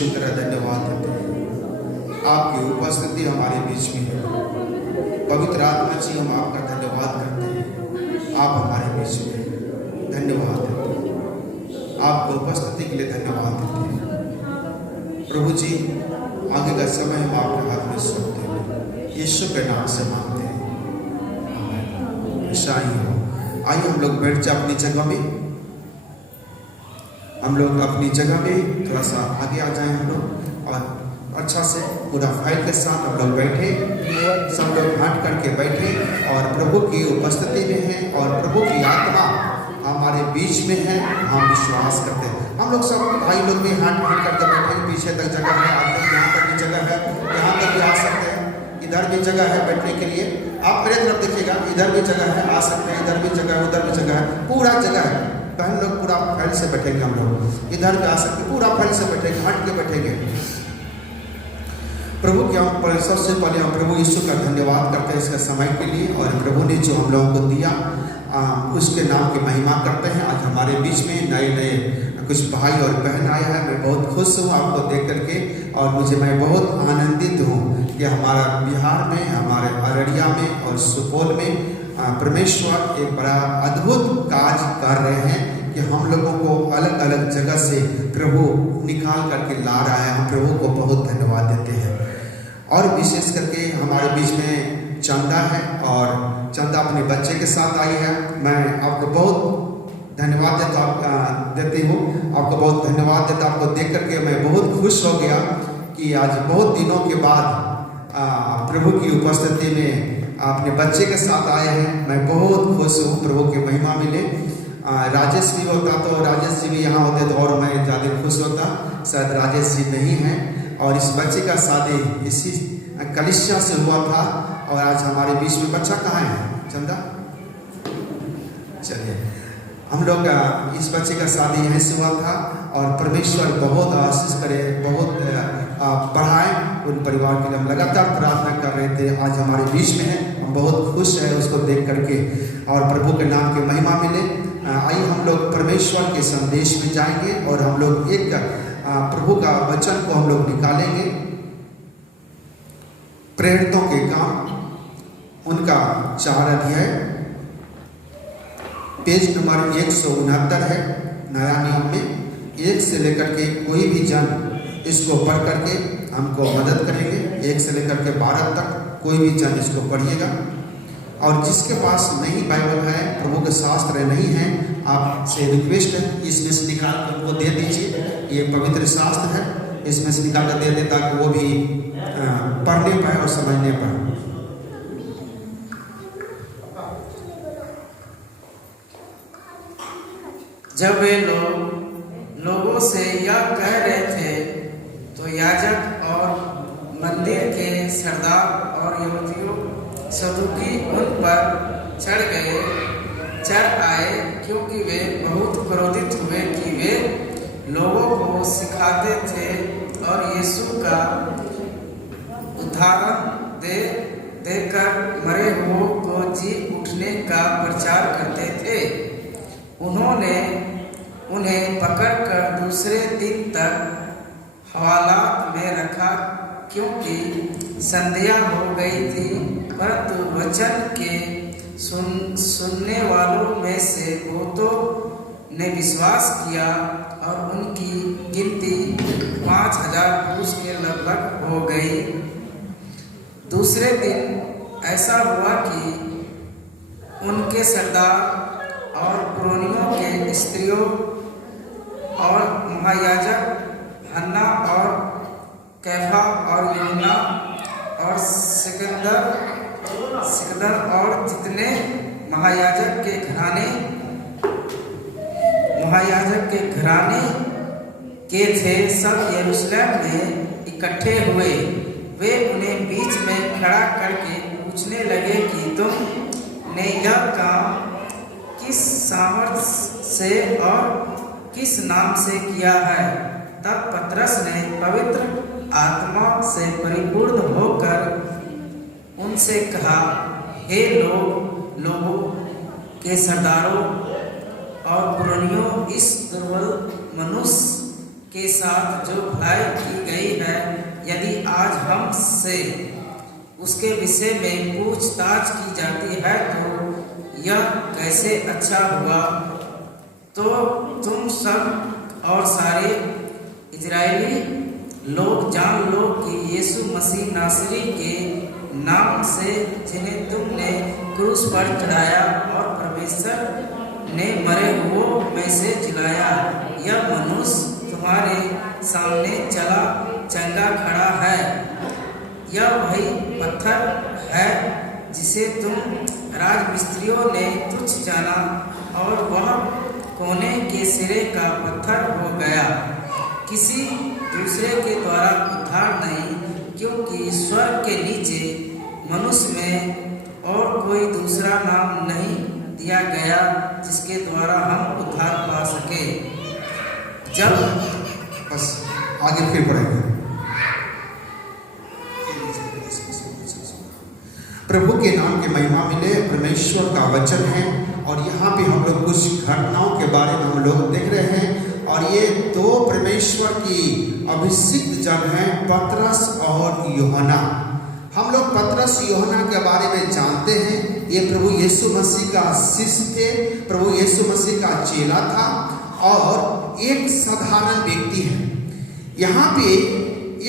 यीशु तेरा धन्यवाद देते हैं, आपकी उपस्थिति हमारे बीच में है। पवित्र आत्मा जी हम आपका धन्यवाद करते हैं, आप हमारे बीच में हैं। धन्यवाद देते हैं, आपको उपस्थिति के लिए धन्यवाद देते हैं। प्रभु जी आगे का समय हम आपके हाथ में सौंपते हैं, यीशु के नाम से मांगते हैं, आमीन। ईसाई हो, आइए हम लोग बैठ जाए अपनी जगह में। हम लोग अपनी जगह में थोड़ा सा आगे आ जाएं हम लोग, और अच्छा से पूरा फाइल के साथ हम लोग बैठे, सब लोग हाथ करके बैठे और प्रभु की उपस्थिति में हैं और प्रभु की आत्मा हमारे बीच में है, हम विश्वास करते हैं। हम लोग सब भाई लोग भी हाथ करके बैठे, पीछे तक जगह है, आगे यहाँ तक भी जगह है, यहाँ तक भी आ सकते हैं, इधर भी जगह है बैठने के लिए। आप मेरे तरफ देखिएगा, इधर भी जगह है, आ सकते हैं, इधर भी जगह है, उधर भी जगह है, पूरा जगह है। बहन लोग पूरा फैल से बैठेंगे, हम लोग इधर भी आ सकते, पूरा फैल से बैठेंगे, हट के बैठेंगे। प्रभु के हम सबसे पहले हम प्रभु यीशु का धन्यवाद करते हैं इसका समय के लिए, और प्रभु ने जो हम लोगों को दिया उसके नाम की महिमा करते हैं। आज हमारे बीच में नए नए कुछ भाई और बहन आया है, मैं बहुत खुश हूँ आपको देख करके, और मैं बहुत आनंदित हूँ कि हमारा बिहार में, हमारे अररिया में और सुपौल में परमेश्वर एक बड़ा अद्भुत कार्य कर रहे हैं कि हम लोगों को अलग अलग जगह से प्रभु निकाल करके ला रहा है। हम प्रभु को बहुत धन्यवाद देते हैं। और विशेष करके हमारे बीच में चंदा है, और चंदा अपने बच्चे के साथ आई है। मैं आपको बहुत धन्यवाद देती हूँ, आपको बहुत धन्यवाद देता। आपको देख करके मैं बहुत खुश हो गया कि आज बहुत दिनों के बाद प्रभु की उपस्थिति में अपने बच्चे के साथ आए हैं। मैं बहुत खुश हूँ, प्रभु की महिमा मिले। राजेश भी होता तो राजेश जी भी यहाँ होते तो और मैं ज़्यादा खुश होता। शायद राजेश जी नहीं हैं, और इस बच्चे का शादी इसी कलिसिया से हुआ था, और आज हमारे बीच में बच्चा कहाँ है चंदा? चलिए, हम लोग इस बच्चे का शादी यहीं से हुआ था, और परमेश्वर बहुत आशीष करे, बहुत बढ़ाए उन परिवार के लिए। हम लगातार प्रार्थना कर रहे थे, आज हमारे बीच में है, हम बहुत खुश हैं उसको देख करके, और प्रभु के नाम की महिमा मिले। आइए हम लोग परमेश्वर के संदेश में जाएंगे, और हम लोग एक प्रभु का वचन को हम लोग निकालेंगे। प्रेरितों के काम उनका 4 अध्याय, पेज नंबर 169 है नया नियम में। 1 से लेकर के कोई भी जन इसको पढ़ करके हमको मदद करेंगे। 1 से लेकर के 12 तक कोई भी जन इसको पढ़िएगा। और जिसके पास नहीं बाइबल है, प्रभु के शास्त्र नहीं है, आपसे रिक्वेस्ट है इसमें से निकाल कर उनको दे दीजिए। ये पवित्र शास्त्र है, इसमें से निकाल कर दे दे ताकि वो भी पढ़ने पाए और समझने पाए। जब वे लोगों से यह कह रहे थे तो याजक और मंदिर के सरदार और यहूदियों सदूकी उन पर चढ़ आए, क्योंकि वे बहुत क्रोधित हुए कि वे लोगों को सिखाते थे और यीशु का उदाहरण देकर मरे हुओं को जी उठने का प्रचार करते थे। उन्होंने उन्हें पकड़कर दूसरे दिन तक हवालात में रखा, क्योंकि संध्या हो गई थी। परंतु वचन के सुनने वालों में से बहुतों ने विश्वास किया, और उनकी गिनती 5000 पुरुष के लगभग हो गई। दूसरे दिन ऐसा हुआ कि उनके सरदार और पुरोनियों के स्त्रियों और महायाजक हन्ना और कैफा और यूहन्ना और सिकंदर और जितने महायाजक के घराने के थे, सब यरूशलेम में इकट्ठे हुए। वे उन्हें बीच में खड़ा करके पूछने लगे कि तुमने यह काम किस सामर्थ्य से और किस नाम से किया है? तब पतरस ने पवित्र आत्मा से परिपूर्ण होकर उनसे कहा, हे लोगों के सरदारों और पुरनियों, इस दुर्बल मनुष्य के साथ जो भलाई की गई है, यदि आज हमसे उसके विषय में पूछताछ की जाती है तो यह कैसे अच्छा हुआ। तो तुम सब और सारे इजरायली लोग जान लो कि यीशु मसीह नासरी के नाम से, जिन्हें तुमने क्रूस पर चढ़ाया और परमेश्वर ने मरे हुओं में से जिलाया, यह मनुष्य तुम्हारे सामने चला चंगा खड़ा है। यह वही पत्थर है जिसे तुम राजमिस्त्रियों ने तुच्छ जाना, और वह कोने के सिरे का पत्थर हो गया। किसी दूसरे के द्वारा उद्धार नहीं, क्योंकि स्वर्ग के नीचे मनुष्य में और कोई दूसरा नाम नहीं दिया गया जिसके द्वारा हम उद्धार पा सके। जब बस आगे फिर पढ़ेंगे। प्रभु के नाम की महिमा मिले। परमेश्वर का वचन है और यहाँ पे हम लोग कुछ घटनाओं के बारे में हम लोग देख रहे हैं, और ये दो परमेश्वर की अभिषिक्त जन हैं, पतरस और यूहन्ना। हम लोग पतरस यूहन्ना के बारे में जानते हैं। ये प्रभु यीशु मसीह का शिष्य थे, प्रभु यीशु मसीह का चेला था और एक साधारण व्यक्ति है। यहाँ पे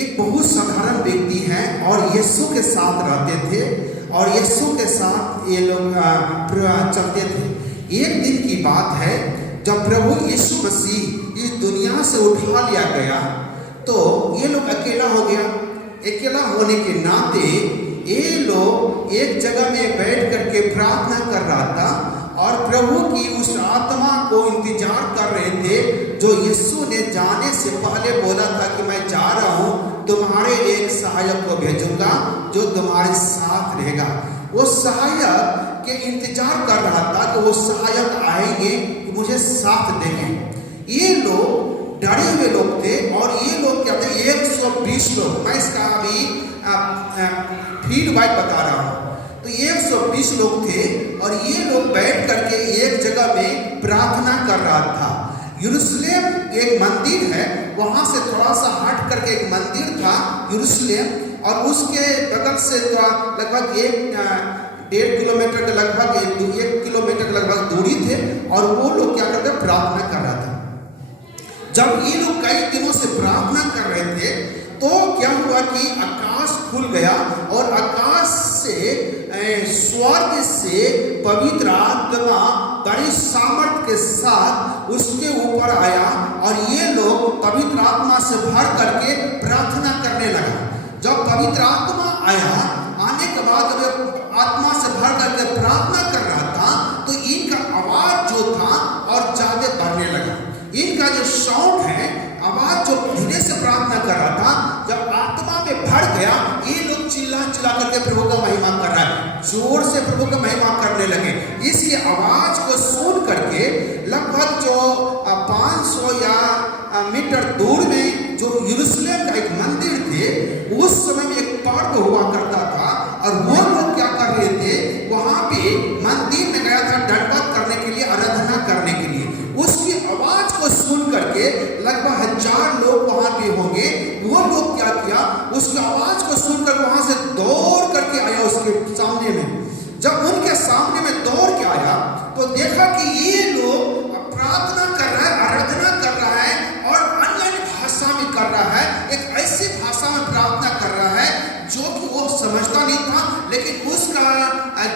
एक बहुत साधारण व्यक्ति है और यीशु के साथ रहते थे और यीशु के साथ ये लोग चलते थे। एक दिन की बात है जब प्रभु यीशु मसीह इस दुनिया से उठा लिया गया तो ये लोग अकेला हो गया। अकेला होने के नाते ये लोग एक जगह में बैठ करके प्रार्थना कर रहा था और प्रभु की उस आत्मा को इंतजार कर रहे थे जो यीशु ने जाने से पहले बोला था कि मैं जा रहा हूँ, तुम्हारे एक सहायक को भेजूंगा जो तुम्हारे साथ रहेगा। वो सहायक के इंतजार कर रहा था कि वो सहायक आएंगे, मुझे साथ देंगे। ये लोग डरे हुए लोग थे और ये लोग क्या थे, 120 लोग। मैं इसका अभी फीडबैक बता रहा हूँ। तो 120 लोग थे और ये लोग बैठ करके एक जगह में प्रार्थना कर रहा था। यरूशलेम एक मंदिर है, वहां से थोड़ा सा हट करके एक मंदिर था यरूशलेम, और उसके बगल से लगभग 1.5 किलोमीटर के लगभग 1 किलोमीटर के लगभग दूरी थे। और वो लोग क्या करते, प्रार्थना कर रहा था। जब ये लोग कई दिनों से प्रार्थना कर रहे थे तो क्या हुआ कि आकाश खुल गया और आकाश से स्वर्ग से पवित्र आत्मा बड़ी सामर्थ के साथ उसके ऊपर आया और ये लोग पवित्र आत्मा से भर करके प्रार्थना करने लगा। जब पवित्र आत्मा आया, आने के बाद जब आत्मा से भर करके प्रार्थना कर रहा था तो इनका आवाज जो था और ज्यादा बढ़ने लगा। इनका जो साउंड है, आवाज जो धीरे से प्रार्थना कर रहा था, जब आत्मा में भर गया, ये लोग चिल्ला चिल्ला करके प्रभु का महिमा कर रहा है, जोर से प्रभु का महिमा करने लगे। इसकी आवाज को सुन करके लगभग जो 500 या मीटर दूर में जो यरूशलेम का एक मंदिर थे, उस समय में एक पर्व हुआ करता था और वो लोग क्या कर रहे थे, वहां पे मंदिर में गया था दंडवत करने के लिए, आराधना करने के लिए। उसकी आवाज को सुन करके लगभग 1000 लोग वहां पे होंगे। वो लोग क्या किया, उसकी आवाज को सुनकर वहां से दौड़ करके आया उसके सामने में। जब उनके सामने में दौड़ के आया तो देखा कि ये लोग प्रार्थना कर रहा है, आराधना कर रहा है और अन्य भाषा में कर रहा है। एक ऐसी भाषा में प्रार्थना कर रहा है जो कि वो समझता नहीं था, लेकिन उसका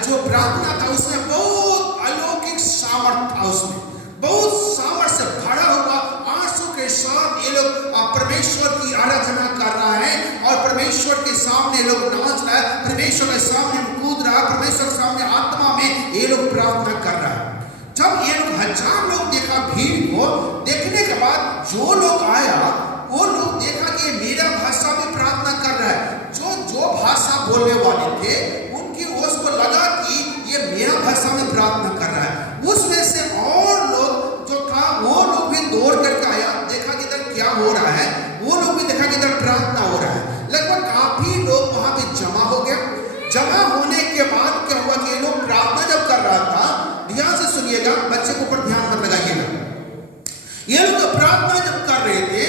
जो प्रार्थना था उसमें बहुत अलौकिक सामर्थ था, उसमें बहुत सामर्थ से भरा हुआ आंसू के साथ ये लोग परमेश्वर की आराधना कर रहा है और परमेश्वर के सामने लोग नाच रहा है, परमेश्वर के सामने कूद रहा है, परमेश्वर के सामने आत्मा में ये लोग प्रार्थना कर रहा है। जब ये लोग 1000 लोग देखा भीड़ को, देखने के बाद जो लोग आया वो लोग देखा कि मेरा भाषा में प्रार्थना कर रहा है। जो भाषा बोलने वाले थे उनकी उसको लगा कि ये मेरा भाषा में प्रार्थना कर रहा है। उसमें से और लोग जो था वो लोग भी दौड़ करके आया, देखा कि इधर क्या हो रहा है। वो लोग भी देखा कि इधर प्रार्थना हो रहा है। लगभग काफी लोग वहां पे जमा हो गया। जमा होने के बाद क्या हुआ कि ये लोग प्रार्थना जब कर रहा था, ध्यान से सुनिएगा, बच्चे के ऊपर ध्यान मत लगाइएगा। ये लोग प्रार्थना जब कर रहे थे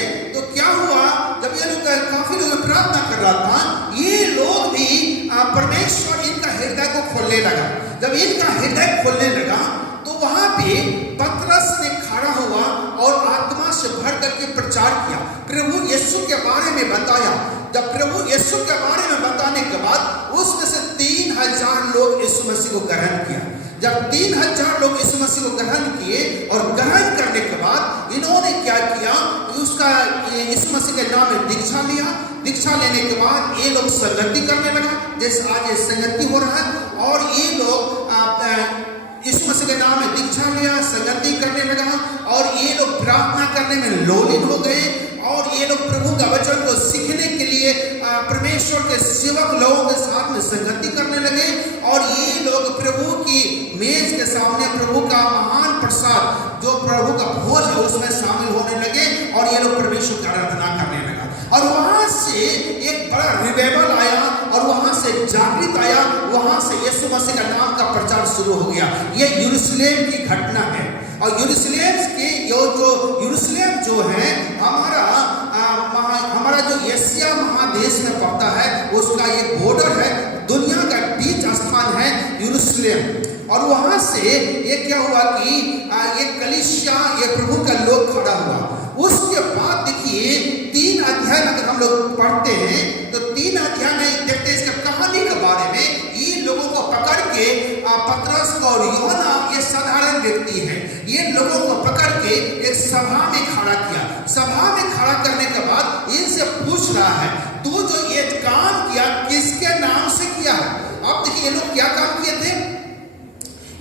लगा, जब इनका हृदय खोलने लगा, तो वहां पे पतरस ने खड़ा हुआ और आत्मा से भर करके प्रचार किया, प्रभु यीशु के बारे में बताया। जब प्रभु यीशु के बारे में बताने के बाद उसमें से 3000 लोग यीशु मसीह को ग्रहण किया। जब 3000 लोग यीशु मसीह को ग्रहण किए और ग्रहण करने के बाद इन्होंने क्या किया, उसका यीशु मसीह के नाम में दीक्षा लिया। दीक्षा लेने के बाद ये लोग संगति करने लगा, जैसे आज ये संगति हो रहा है, और ये लोग यीशु मसीह के नाम में दीक्षा लिया, संगति करने लगा, और ये लोग प्रार्थना करने में लोलित हो गए, और ये लोग प्रभु का वचन को सीखने के लिए परमेश्वर के सेवक लोगों के साथ में संगति करने लगे, और ये लोग प्रभु की मेज के सामने प्रभु का महान प्रसाद जो प्रभु का भोज है उसमें शामिल होने लगे, और ये लोग परमेश्वर की आराधना करने लगा। और वहां से एक बड़ा रिवाइवल आया, और वहां से जागृत आया, वहां से यीशु मसीह का नाम का प्रचार शुरू हो गया। ये यरूशलेम की घटना है, और यरूशलेम के यरूशलेम जो है हमारा जो एशिया महादेश में पड़ता है, उसका एक बॉर्डर है, दुनिया का बीच स्थान है यरूशलेम। और वहां से ये क्या हुआ कि ये कलीसिया, ये प्रभु का लोग खड़ा हुआ। उसके बाद देखिए 3 अध्याय अगर हम लोग पढ़ते हैं तो 3 अध्याय में देखते हैं इसका कहानी के बारे में। ये लोगों को पकड़ के पतरस और यूहन्ना, ये साधारण व्यक्ति हैं, ये लोगों को पकड़ के एक सभा में खड़ा किया। सभा में खड़ा करने के बाद इनसे पूछ रहा है, तू जो ये काम किया किसके नाम से किया है? अब देखिए ये लोग क्या काम किए थे।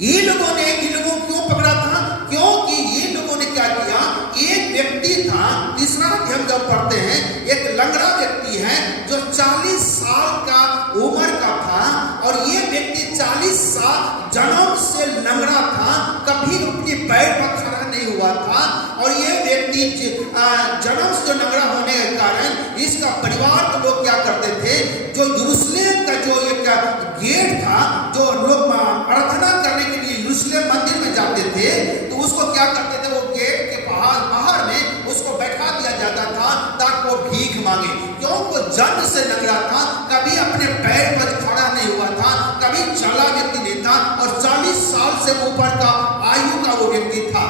ये लोगों ने इन लोगों को क्यों पकड़ा था? क्योंकि ये लोगों ने क्या किया, एक व्यक्ति था, तीसरा अध्याय जब पढ़ते हैं, एक लंगड़ा व्यक्ति है जो 40 साल का उम्र का था, और ये व्यक्ति 40 साल जन्म से लंगड़ा था, कभी अपने पैर पर खड़ा नहीं हुआ था। और ये व्यक्ति जन्म से लंगड़ा होने के कारण इसका परिवार के लोग क्या करते थे, जो यरूशलेम का जो एक गेट था, जो लोग आराधना करने के लिए यरूशलेम मंदिर में जाते थे, तो उसको क्या करते थे, वो गेट के बाहर में उसको बैठा दिया जाता था ताकि वो भीख मांगे। क्यों? वो जन्म से लंगड़ा था, कभी अपने पैर पर खड़ा नहीं हुआ था, कभी चला व्यक्ति नहीं था, और 40 साल से ऊपर का आयु का वो व्यक्ति था।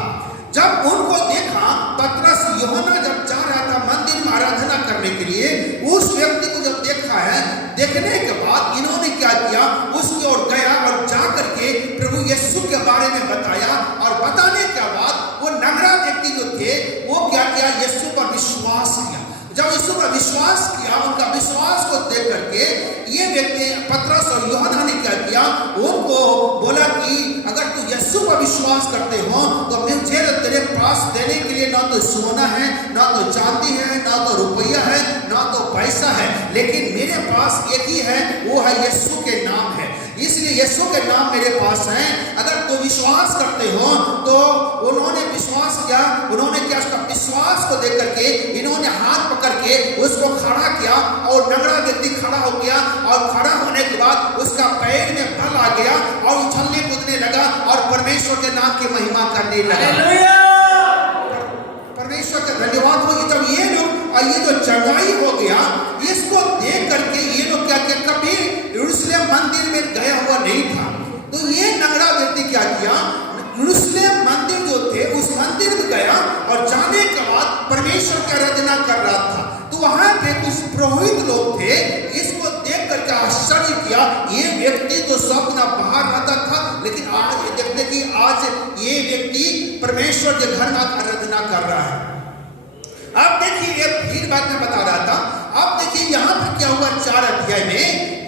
जब उनको देखा, पतरस यूहन्ना जब जा रहा था मंदिर में आराधना करने के लिए, उस व्यक्ति को जब देखा है, देखने के बाद इन्होंने क्या किया, उसकी ओर गया और जाकर के प्रभु यीशु के बारे में बताया, और बताने के बाद वो लंगड़ा व्यक्ति जो थे वो क्या किया, यीशु पर विश्वास किया। जब यीशु पर विश्वास किया, उनका विश्वास को देख करके ये व्यक्ति पतरस और यूहन्ना ने क्या किया, उनको बोला कि अगर तू यीशु पर विश्वास करते हो तो मुझे तेरे पास देने के लिए ना तो सोना है, ना तो चांदी है, ना तो रुपया है, ना तो पैसा है, लेकिन मेरे पास एक ही है, वो है यीशु के नाम है। इसलिए यीशु के नाम मेरे पास है, अगर तू विश्वास करते हो तो उन्होंने विश्वास किया। उन्होंने क्या, उसका विश्वास को देख करके इन्होंने हाथ पकड़ के उसको खड़ा किया, और लंगड़ा व्यक्ति खड़ा हो गया, और खड़ा होने के बाद उसका पैर में बल आ गया और उछलने कूदने लगा और परमेश्वर के नाम की महिमा करने लगा। परमेश्वर का धन्यवाद हो कि जब ये लोग, ये जो चंगाई हो गया, इसको देख करके ये लोग क्या किया, कभी यरूशलेम मंदिर में गया हुआ नहीं था, तो ये लंगड़ा व्यक्ति क्या किया, यरूशलेम मंदिर जो थे उस मंदिर में गया, और जाने के बाद परमेश्वर की आराधना कर रहा था। तो वहां पे कुछ पुरोहित लोग थे, इसको देख करके आश्चर्य किया, ये व्यक्ति तो सब ना बाहर रहता था, लेकिन आज देखते कि आज ये व्यक्ति परमेश्वर के घर में आराधना कर रहा है। अब देखिए, ये भीड़ बात में बता रहा था। अब देखिए यहाँ पर क्या हुआ 4 अध्याय में,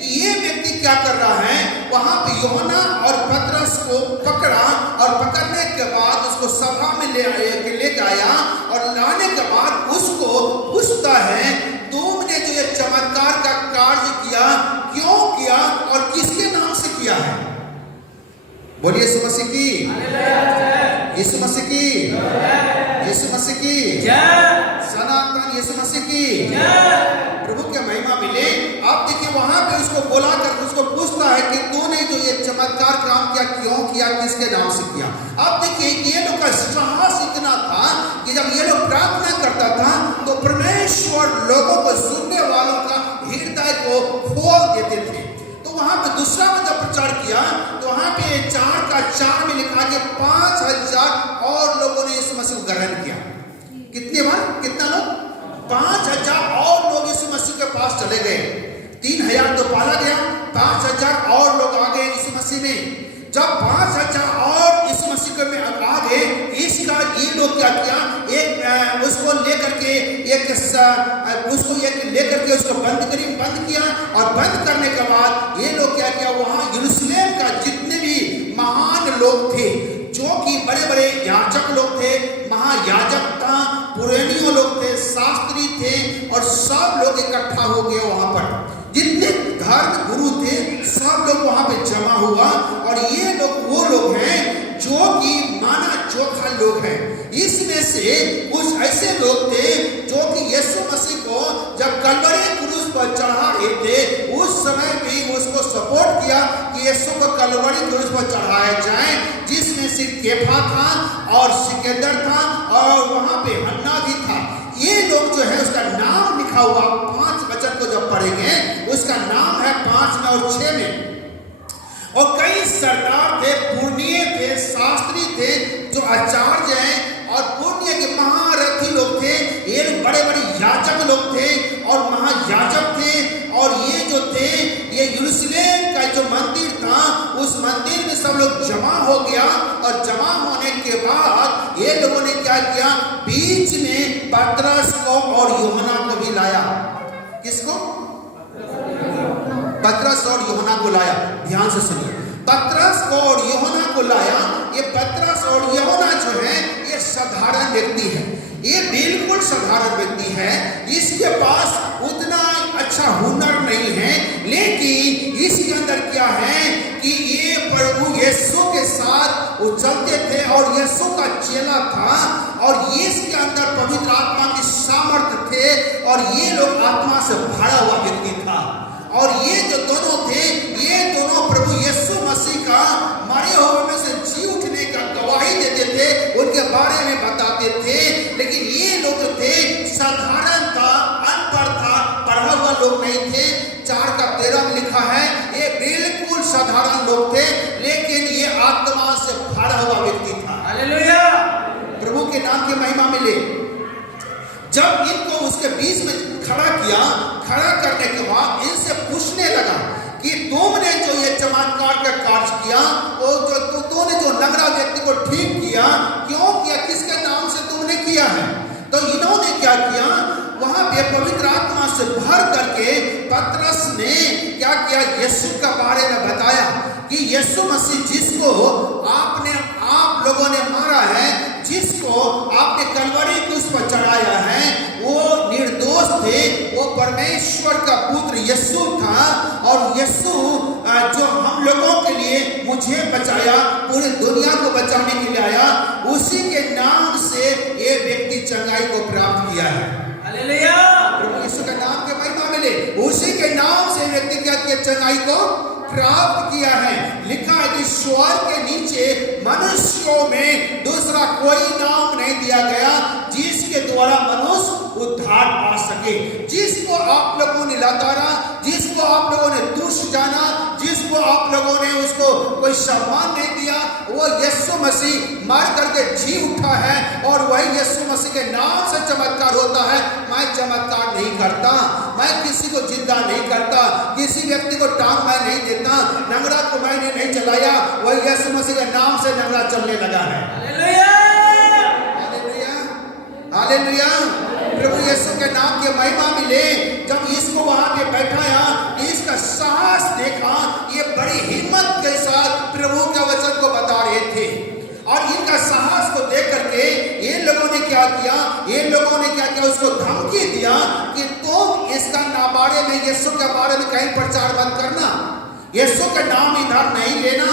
ये व्यक्ति क्या कर रहा है, वहां पे यूहन्ना और पतरस को पकड़ा, और पकड़ने के बाद उसको सभा में ले आया, और लाने के बाद उसको पूछता है, तुमने जो ये चमत्कार का कार्य किया, क्यों किया और किसके नाम से किया है? बोलिए यीशु मसीह की, यीशु मसीह की, यीशु मसीह की, सनातन यीशु मसीह की, प्रभु की महिमा मिले। आप देखिए वहां पे उसको बोला कर उसको पूछता है कि तूने जो ये चमत्कार काम किया, क्यों किया, किसके नाम से किया? अब देखिए ये लोग का साहस इतना था कि जब ये लोग प्रार्थना करता था तो परमेश्वर लोगों को, सुनने वालों का हृदय को खोल देते थे। तो वहां पे दूसरा में जब प्रचार किया तो वहां पे 4 में लिखा कि 5,000 और लोगों ने यीशु मसीह को ग्रहण किया। कितना लोग? 5,000 और लोग यीशु मसीह के पास चले गए। 3,000 तो पाला गया, 5,000 और लोग आ गए यीशु मसीह में। जब 5,000 और यीशु मसीह में आ गए, इसका ये लोग क्या किया, उसको लेकर के उसको बंद किया और बंद करने के बाद ये लोग क्या किया, वहां यरूशलेम का जितने भी महान लोग थे, जो कि बड़े बड़े याजक लोग थे, महायाजक था, पुरानियों लोग थे, शास्त्री थे, और सब लोग इकट्ठा हो गए वहां पर। जितने धर्म गुरु थे सब लोग वहां पे जमा हुआ, और ये लोग वो लोग हैं जो कि माना चोखा लोग हैं। इसमें से कुछ ऐसे लोग थे जो कि यीशु मसीह को जब कलवरी क्रूस पर चढ़ा रहे थे, उस समय भी उसको सपोर्ट किया कि यीशु को कलवरी क्रूस पर चढ़ाया जाए, जिसमें से केफा था और सिकंदर था और वहां पे हन्ना भी था। ये लोग जो है उसका नाम लिखा हुआ 5 वचन को जब पढ़ेंगे, उसका नाम है 5 में और 6 में। और कई सरदार थे, पुण्य थे, शास्त्री थे, जो आचार्य हैं और पुण्य के महारथी लोग थे। ये बड़े बड़े याजक लोग थे और महायाजक थे, और ये जो थे, ये यरूशलेम का जो मंदिर था, उस मंदिर में सब लोग जमा हो गया। और जमा होने के बाद ये लोगों ने क्या किया, बीच में पतरस को और यूहन्ना को भी लाया। किसको? पतरस और यूहन्ना को लाया। ध्यान से सुनिए, पतरस को और यूहन्ना को लाया। ये पतरस और यूहन्ना जो है, ये साधारण व्यक्ति है, ये बिल्कुल साधारण व्यक्ति है। इसके पास उतना अच्छा हुनर नहीं है, लेकिन इसके अंदर क्या है कि ये प्रभु यीशु के साथ वो चलते थे और यीशु का चेला था, और इसके अंदर पवित्र आत्मा की सामर्थ्य थे, और ये लोग आत्मा से भरा हुआ व्यक्ति था। और ये जो दोनों थे, ये दोनों प्रभु यीशु मसीह का मरे हुए में से जी उठने का गवाही देते थे, उनके बारे में बताते थे। लेकिन ये लोग जो थे, साधारण था, अनपढ़ था, पढ़ा हुआ लोग नहीं थे। 4:13 में लिखा है, ये बिल्कुल साधारण लोग थे, लेकिन ये आत्मा से भरा हुआ व्यक्ति था। हालेलुया! प्रभु के नाम की महिमा मिले। जब इनको उसके बीच में खड़ा किया, खड़ा करने के बाद इनसे पूछने लगा कि तुमने जो ये चमत्कार का कार्य किया, और जो तूने जो लंगड़ा व्यक्ति को ठीक किया, क्यों किया, किसके नाम से तुमने किया है? तो इन्होंने क्या किया, वहां पे पवित्र आत्मा से भर करके पतरस ने क्या किया, यीशु के बारे में बताया कि यीशु मसीह जिसको आप लोगों ने मारा है, जिसको आपने कलवरी क्रूस पर चढ़ाया है, वो निर्दोष थे, वो परमेश्वर का पुत्र यीशु था। और यीशु जो हम लोगों के लिए मुझे बचाया, पूरी दुनिया को बचाने के लिए आया, उसी के नाम से ये व्यक्ति चंगाई को प्राप्त किया है। हालेलुया! प्रभु यीशु के नाम के महिमा मिले। उसी के नाम से व्यक्ति क्या किया, चंगाई को प्राप्त किया है। लिखा है कि स्वर्ग के नीचे मनुष्यों में दूसरा कोई नाम नहीं दिया गया जिसके द्वारा मनुष्य उद्धार पा सके। जिसको आप लोगों ने लताड़ा, जिसको आप लोगों ने दुष्ट जाना, जिसको आप लोगों ने उसको कोई सम्मान नहीं दिया, वो यीशु मसीह मर करके जी उठा है, और वही यीशु मसीह के नाम से चमत्कार होता है। मैं चमत्कार नहीं करता, मैं किसी को जिंदा नहीं करता, किसी व्यक्ति को टांग मैं नहीं देता, लंगड़ा को मैंने नहीं चलाया, वही यीशु मसीह के नाम से लंगड़ा चलने लगा है। हालेलुया! हालेलुया! हालेलुया! प्रभु यीशु के नाम के महिमा मिले। जब इसको वहां पे बैठाया, इसका साहस देखा, ये बड़ी हिम्मत के साथ प्रभु के वचन को बता रहे थे, और इनका साहस को देख करके ये लोगों ने क्या किया, उसको धमकी दिया कि तुम इसका बारे में, यीशु के बारे में कहीं प्रचार मत करना, यीशु का नाम इधर नहीं लेना,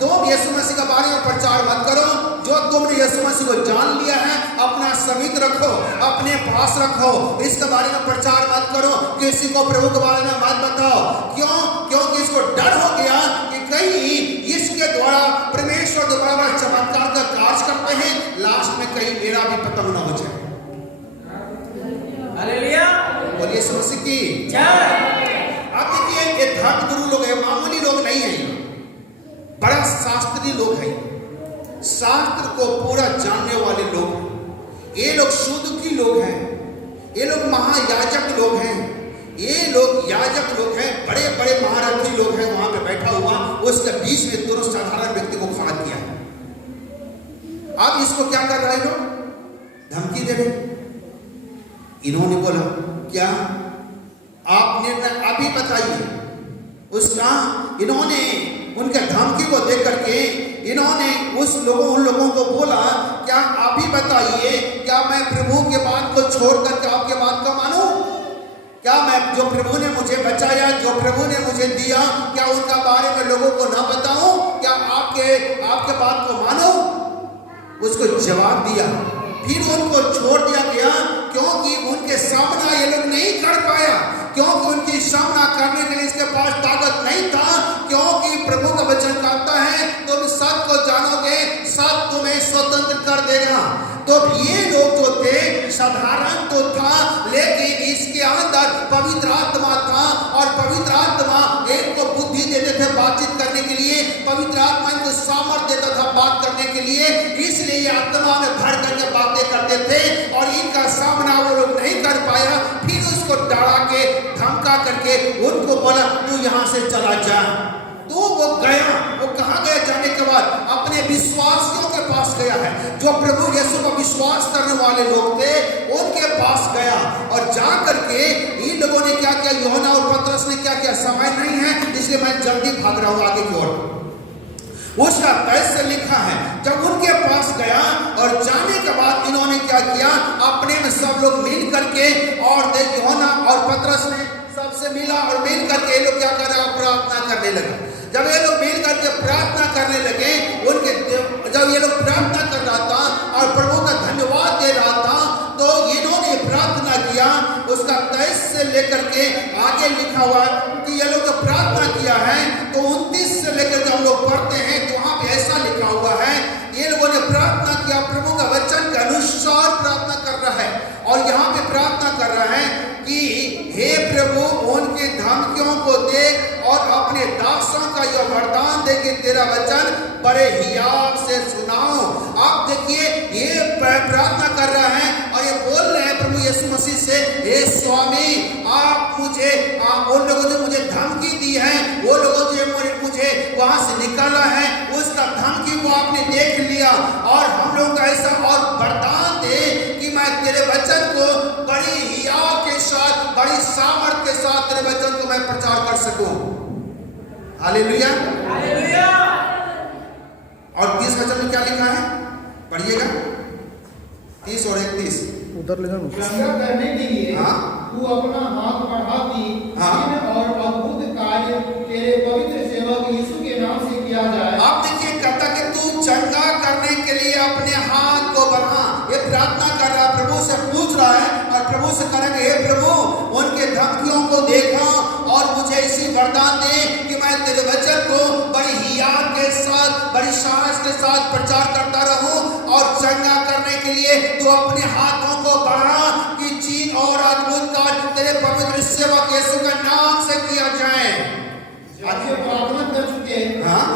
तुम यीशु मसीह के बारे में प्रचार मत करो। जो तुमने यीशु मसीह को जान लिया है, अपना समीप रखो, अपने पास रखो, इसके बारे में प्रचार मत करो, किसी को प्रभु के बारे में मत बताओ। क्यों? क्योंकि इसको डर हो गया कि कहीं इसके द्वारा परमेश्वर द्वारा चमत्कार का कार्य करते हैं, लास्ट में कहीं मेरा भी पता न हो जाए। हालेलुया! बोलिए यीशु मसीह की जय। अब देखिए, धर्म गुरु लोग हैं, मामूली लोग नहीं हैं, बड़ा शास्त्री लोग हैं, शास्त्र को पूरा जानने वाले लोग हैं। ये लोग शुद्ध लोग हैं, ये लोग महायाजक लोग हैं, ये लोग याजक लोग हैं, बड़े बड़े महारथी लोग हैं। वहां पे बैठा हुआ उसके बीच में दोनों साधारण व्यक्ति को खड़ा किया। अब इसको क्या कर रहे लोग? धमकी दे रहे। इन्होंने बोला क्या आप निर्णय अभी बताइए उसका। इन्होंने उनके धमकी को देख करके इन्होंने उन लोगों को बोला क्या आप ही बताइए, क्या मैं प्रभु के बात को छोड़ करके आपके बात को मानूं? क्या मैं जो प्रभु ने मुझे बचाया, जो प्रभु ने मुझे दिया, क्या उनका बारे में लोगों को ना बताऊं? क्या आपके बात को मानो? उसको जवाब दिया। फिर उनको छोड़ दिया गया क्योंकि उनके सामना ये लोग नहीं कर पाया, क्योंकि उनकी सामना करने के लिए इसके पास ताकत नहीं था। क्योंकि प्रभु का वचन कहता है तुम सत्य को जानोगे, सत्य तुम्हें स्वतंत्र कर देगा। तो ये लोग जो थे साधारण तो था, लेकिन इसके अंदर पवित्र आत्मा था और पवित्र आत्मा इनको बुद्धि देते थे बातचीत करने के लिए, पवित्र आत्मा इनको सामर्थ्य देता था बात करने के लिए। इसलिए ये आत्मा में भर करके बातें करते थे और इनका सामना वो लोग नहीं कर पाया। फिर उसको डरा के धमका करके उनको बोला तू यहाँ से चला जा। तो वो गया। वो कहाँ गया? जाने के बाद अपने विश्वासियों के पास गया है, जो प्रभु यीशु को विश्वास करने वाले लोग थे उनके पास गया। और जा करके इन लोगों ने क्या किया, यूहन्ना और पतरस ने क्या किया, समय नहीं है इसलिए मैं जल्दी भाग रहा हूँ आगे की ओर। उसका कैसे लिखा है, जब उनके पास गया और जाने के बाद इन्होंने क्या किया, अपने में सब लोग मिल करके और यूहन्ना और पतरस ने सबसे मिला और मिल करके ये लोग क्या कर रहे, प्रार्थना करने लगे। जब ये लोग मिल करके प्रार्थना करने लगे, जब ये लोग प्रार्थना कर रहा था और प्रभु का धन्यवाद दे रहा था, तो इन्होंने प्रार्थना किया। उसका 23 से लेकर के आगे लिखा हुआ कि ये लोग प्रार्थना किया है, तो 29 से लेकर के हम लोग पढ़ते हैं तो वहां पे ऐसा लिखा हुआ है, ये लोगों ने प्रार्थना किया, प्रभु का वचन के अनुसार प्रार्थना कर रहा है। और यहाँ पे प्रार्थना कर रहा है कि हे प्रभु उनकी धमकियों को देख और अपने दासों का यह वरदान दे कि तेरा वचन बड़े हियाव से सुनाओ। आप देखिए ये प्रार्थना कर रहा है और ये बोल रहे हैं प्रभु यीशु मसीह से, हे स्वामी आप मुझे उन लोगों ने मुझे धमकी दी है, वो लोगों ने मुझे वहां से निकाला है, उसका धमकी को आपने देख लिया और हम लोग का ऐसा और वरदान दे कि मैं तेरे वचन को बड़ी हियाव के साथ, बड़ी सामर्थ के साथ तेरे वचन को मैं प्रचार कर सकूं। Hallelujah, hallelujah. और 30 वचन में क्या लिखा है, पढ़िएगा 30 और 31 उधर ले जाओ। चंगा करने के लिए तू अपना हाथ बढ़ाती और अद्भुत कार्य तेरे पवित्र सेवक यीशु के नाम से किया जाए। आप देखिए कहता कि तू चंगा करने के लिए अपने हाथ को बढ़ा। ये प्रार्थना कर रहा, प्रभु से पूछ रहा है और प्रभु से करेंगे, हे प्रभु उनके धमकियों को देखा और मुझे इसी वरदान दे कि मैं तेरे वचन को बड़ी हियाव के साथ, बड़ी साहस के साथ प्रचार करता रहूं। और चंगा करने के लिए तू अपने हाथों को बढ़ा कि चीज और अद्भुत कार्य तेरे पवित्र सेवक यीशु के नाम से किया जाए। आज प्रार्थना कर चुके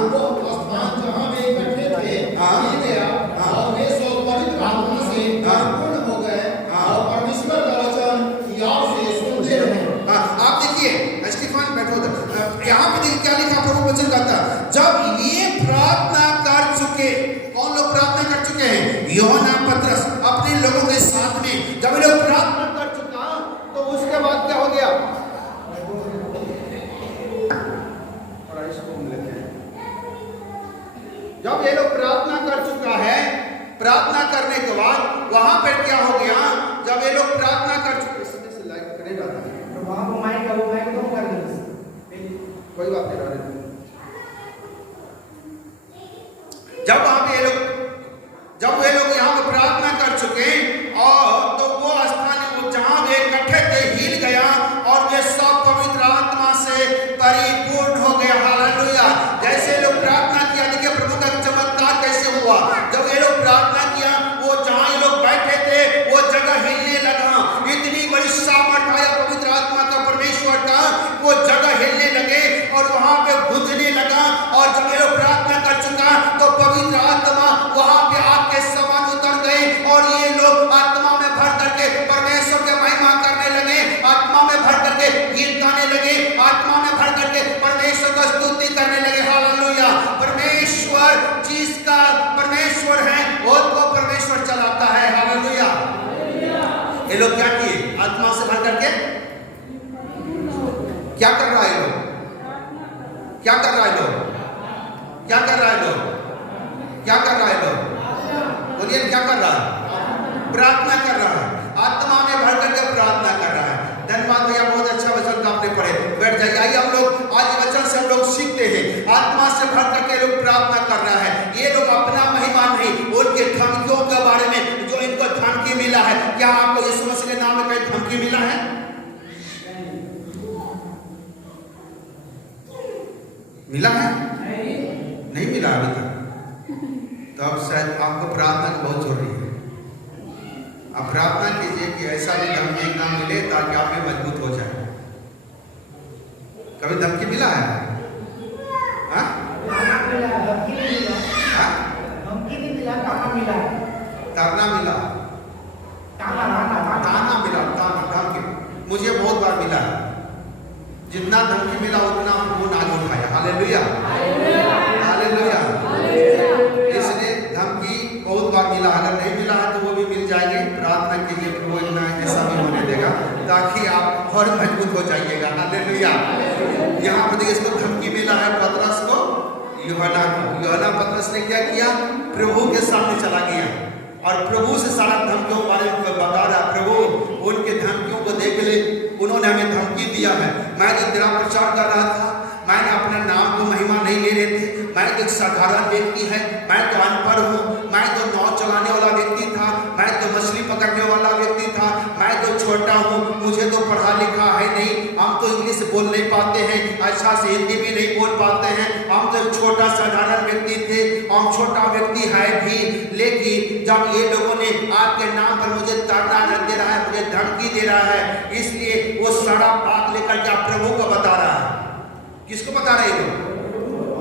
वो स्थान जहाँ वे इकट्ठे थे मिल गया और वे सब पवित्र आत्मा से पूर्ण हो गए और परमेश्वर का वचन हियाव से सुनते रहे। आप देखिए स्टीफन बैठो उधर, यहाँ पे देखिए क्या लिखा, प्रभु वचन कहता जब ये प्रार्थना कर चुके, कौन लोग प्रार्थना कर चुके हैं, यूहन्ना पतरस अपने लोगों के साथ में, जब ये लोग प्रार्थना कर चुका तो उसके बाद क्या हो गया, जब ये लोग प्रार्थना कर चुका है, प्रार्थना करने के बाद वहां पर क्या हो गया, जब ये लोग प्रार्थना कर चुके, से लाइक करेगा तो वहां पर माइक का वो माइक कम कर दे, कोई बात नहीं रहा। जब वहां पे जब ये लोग यहाँ पे प्रार्थना कर चुके और तो वो स्थान जहां वे इकट्ठे थे हिल गया और वे सब पवित्र आत्मा से परिपूर्ण हो गया। हालेलुया। जैसे लोग प्रार्थना किया, देखिए प्रभु का चमत्कार कैसे हुआ। जब ये लोग प्रार्थना किया, वो जहां ये लोग बैठे थे वो जगह हिलने लगा। इतनी बड़ी सामर्थ आया पवित्र आत्मा का, परमेश्वर का, वो जगह हिलने लगे लोग क्या किए? आत्मा से भर करके क्या कर रहा है लोग? क्या कर रहा है लोग? क्या कर रहा है लोग? क्या कर रहा है लोग? बोलिए क्या कर रहा है? प्रार्थना कर रहा है, आत्मा में भर करके प्रार्थना कर रहा है। धन्यवाद भैया, बहुत अच्छा वचन आपने पढ़े। बैठ जाइए। आइए हम लोग आज वचन से हम लोग सीखते हैं। आत्मा से भर करके लोग प्रार्थना कर रहा है। ये लोग अपना महिमा नहीं, उनके धमकियों के बारे में जो इनको धमकी मिला है। क्या आपको यीशु मसीह के नाम में कोई धमकी मिला है? मिला है? नहीं मिला अभी तक। तो अब शायद आपको प्रार्थना बहुत जरूरी है। अब प्रार्थना कीजिए कि ऐसा भी धमकी ना मिले ताकि आप में मजबूत हो जाए। कभी धमकी मिला है? हाँ? धमकी नहीं मिला। हाँ? धमकी नहीं मिला, ताना मिला। ताना मिला। ताना मिला, ताना धमकी मुझे बहुत बार मिला है। जितना धमकी मिला उतना वो आगे उठाया। Hallelujah, hallelujah. इसलिए धमकी बहुत बार मिला। अगर नहीं मिला है तो वो भी मिल जाएंगे। प्रार्थना कीजिए प्रभु इतना ऐसा भी होने देगा ताकि आप और मजबूत हो जाइएगा। हालेलुया। यहाँ पर देखिए इसको धमकी मिला है पतरस को, यूहन्ना को। यूहन्ना पतरस ने क्या किया? प्रभु के सामने चला गया और प्रभु से सारा धमकियों के बारे में बता रहा। प्रभु उनके धमकियों को देख ले, उन्होंने हमें धमकी दिया है। मैं जब तेरा प्रचार कर रहा था, मैंने अपने नाम को महिमा नहीं ले रहे थे। मैं तो एक साधारण व्यक्ति है, मैं तो अनपढ़ हूँ, मैं तो नाव चलाने वाला व्यक्ति था, मैं तो मछली पकड़ने वाला व्यक्ति था, मैं तो छोटा हूँ, मुझे तो पढ़ा लिखा है नहीं, हम तो इंग्लिश बोल नहीं पाते हैं, अच्छा से हिंदी भी नहीं बोल पाते हैं, हम तो छोटा साधारण व्यक्ति थे, हम छोटा व्यक्ति है भी। लेकिन जब ये लोगों ने आपके नाम पर मुझे ताना दे रहा है, मुझे धमकी दे रहा है, इसलिए वो सारा बात लेकर के प्रभु को बता रहा है। किसको बता रहे हैं?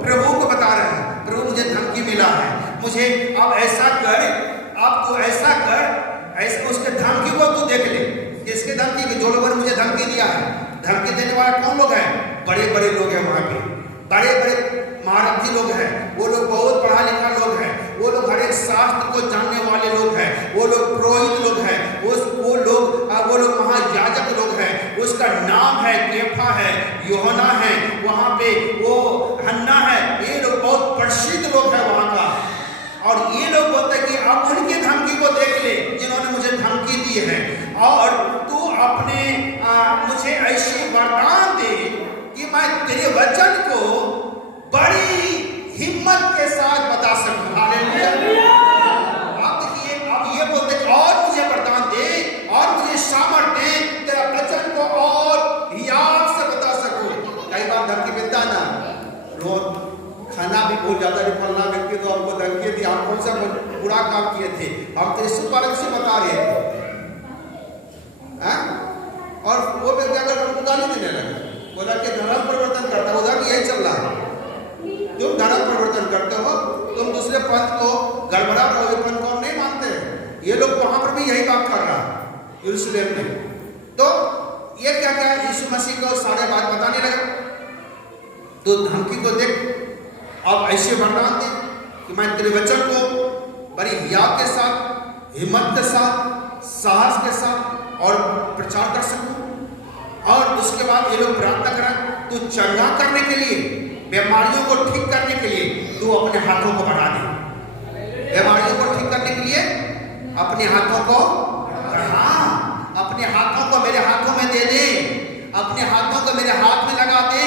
प्रभु को बता रहे हैं। प्रभु मुझे धमकी मिला है, मुझे अब ऐसा कर, अब तू ऐसा कर, ऐसे उसके धमकी को तू देख ले। किसके धमकी की? जो लोगों ने मुझे धमकी दिया है। धमकी देने वाले कौन लोग हैं? बड़े बड़े लोग हैं वहां पे, बड़े बड़े महारथी लोग हैं, वो लोग बहुत पढ़ा लिखा लोग हैं, वो लोग हर एक शास्त्र को जानने वाले लोग हैं, वो लोग पुरोहित लोग हैं, वो लोग महायाजक लोग हैं। उसका नाम है केफा है, यूहन्ना है, वहां पे वो हन्ना है। ये लोग बहुत प्रसिद्ध लोग हैं वहां का। और ये लोग बोलते हैं कि अब उनकी धमकी को देख ले जिन्होंने मुझे धमकी दी है, और तू अपने मुझे ऐसी वरदान दे कि मैं तेरे वचन को बड़ी हिम्मत के साथ बता सकूं। हालेलुया। अब देखिए, अब ये बोलते हैं और मुझे वरदान दे और मुझे सामर्थ्य दे, तेरा वचन को और याद से बता सकूं। कई बार धमकी मिलता है ना, रोज खाना भी बहुत ज्यादा नहीं, फलना व्यक्ति तो हमको धमकी दी, आप कौन सा बुरा काम किए थे, हम तो इस बारे से बता रहे थे। और वो व्यक्ति अगर हमको गाली देने लगे, बोला कि धर्म परिवर्तन करता, उधर यही चल रहा है। तुम धर्म परिवर्तन करते हो, तुम दूसरे पंथ को गड़बड़ा रहे हो, पंथ को हम नहीं मानते। ये लोग वहां पर भी यही बात कर रहा है यरूशलेम में। तो ये क्या क्या यीशु मसीह को सारे बात बताने लगा। तो धमकी को देख, अब ऐसे वरदान दे कि मैं तेरे वचन को बड़ी याद के साथ, हिम्मत के साथ, साहस के साथ और प्रचार कर सकूं। और उसके बाद ये लोग प्रार्थना करें, तू चंगा करने के लिए, बीमारियों को ठीक करने के लिए तू अपने हाथों को बढ़ा दे। बीमारियों को ठीक करने के लिए अपने हाथों को बढ़ा, अपने हाथों को मेरे हाथों में दे दे, अपने हाथों को मेरे हाथ में लगा दे,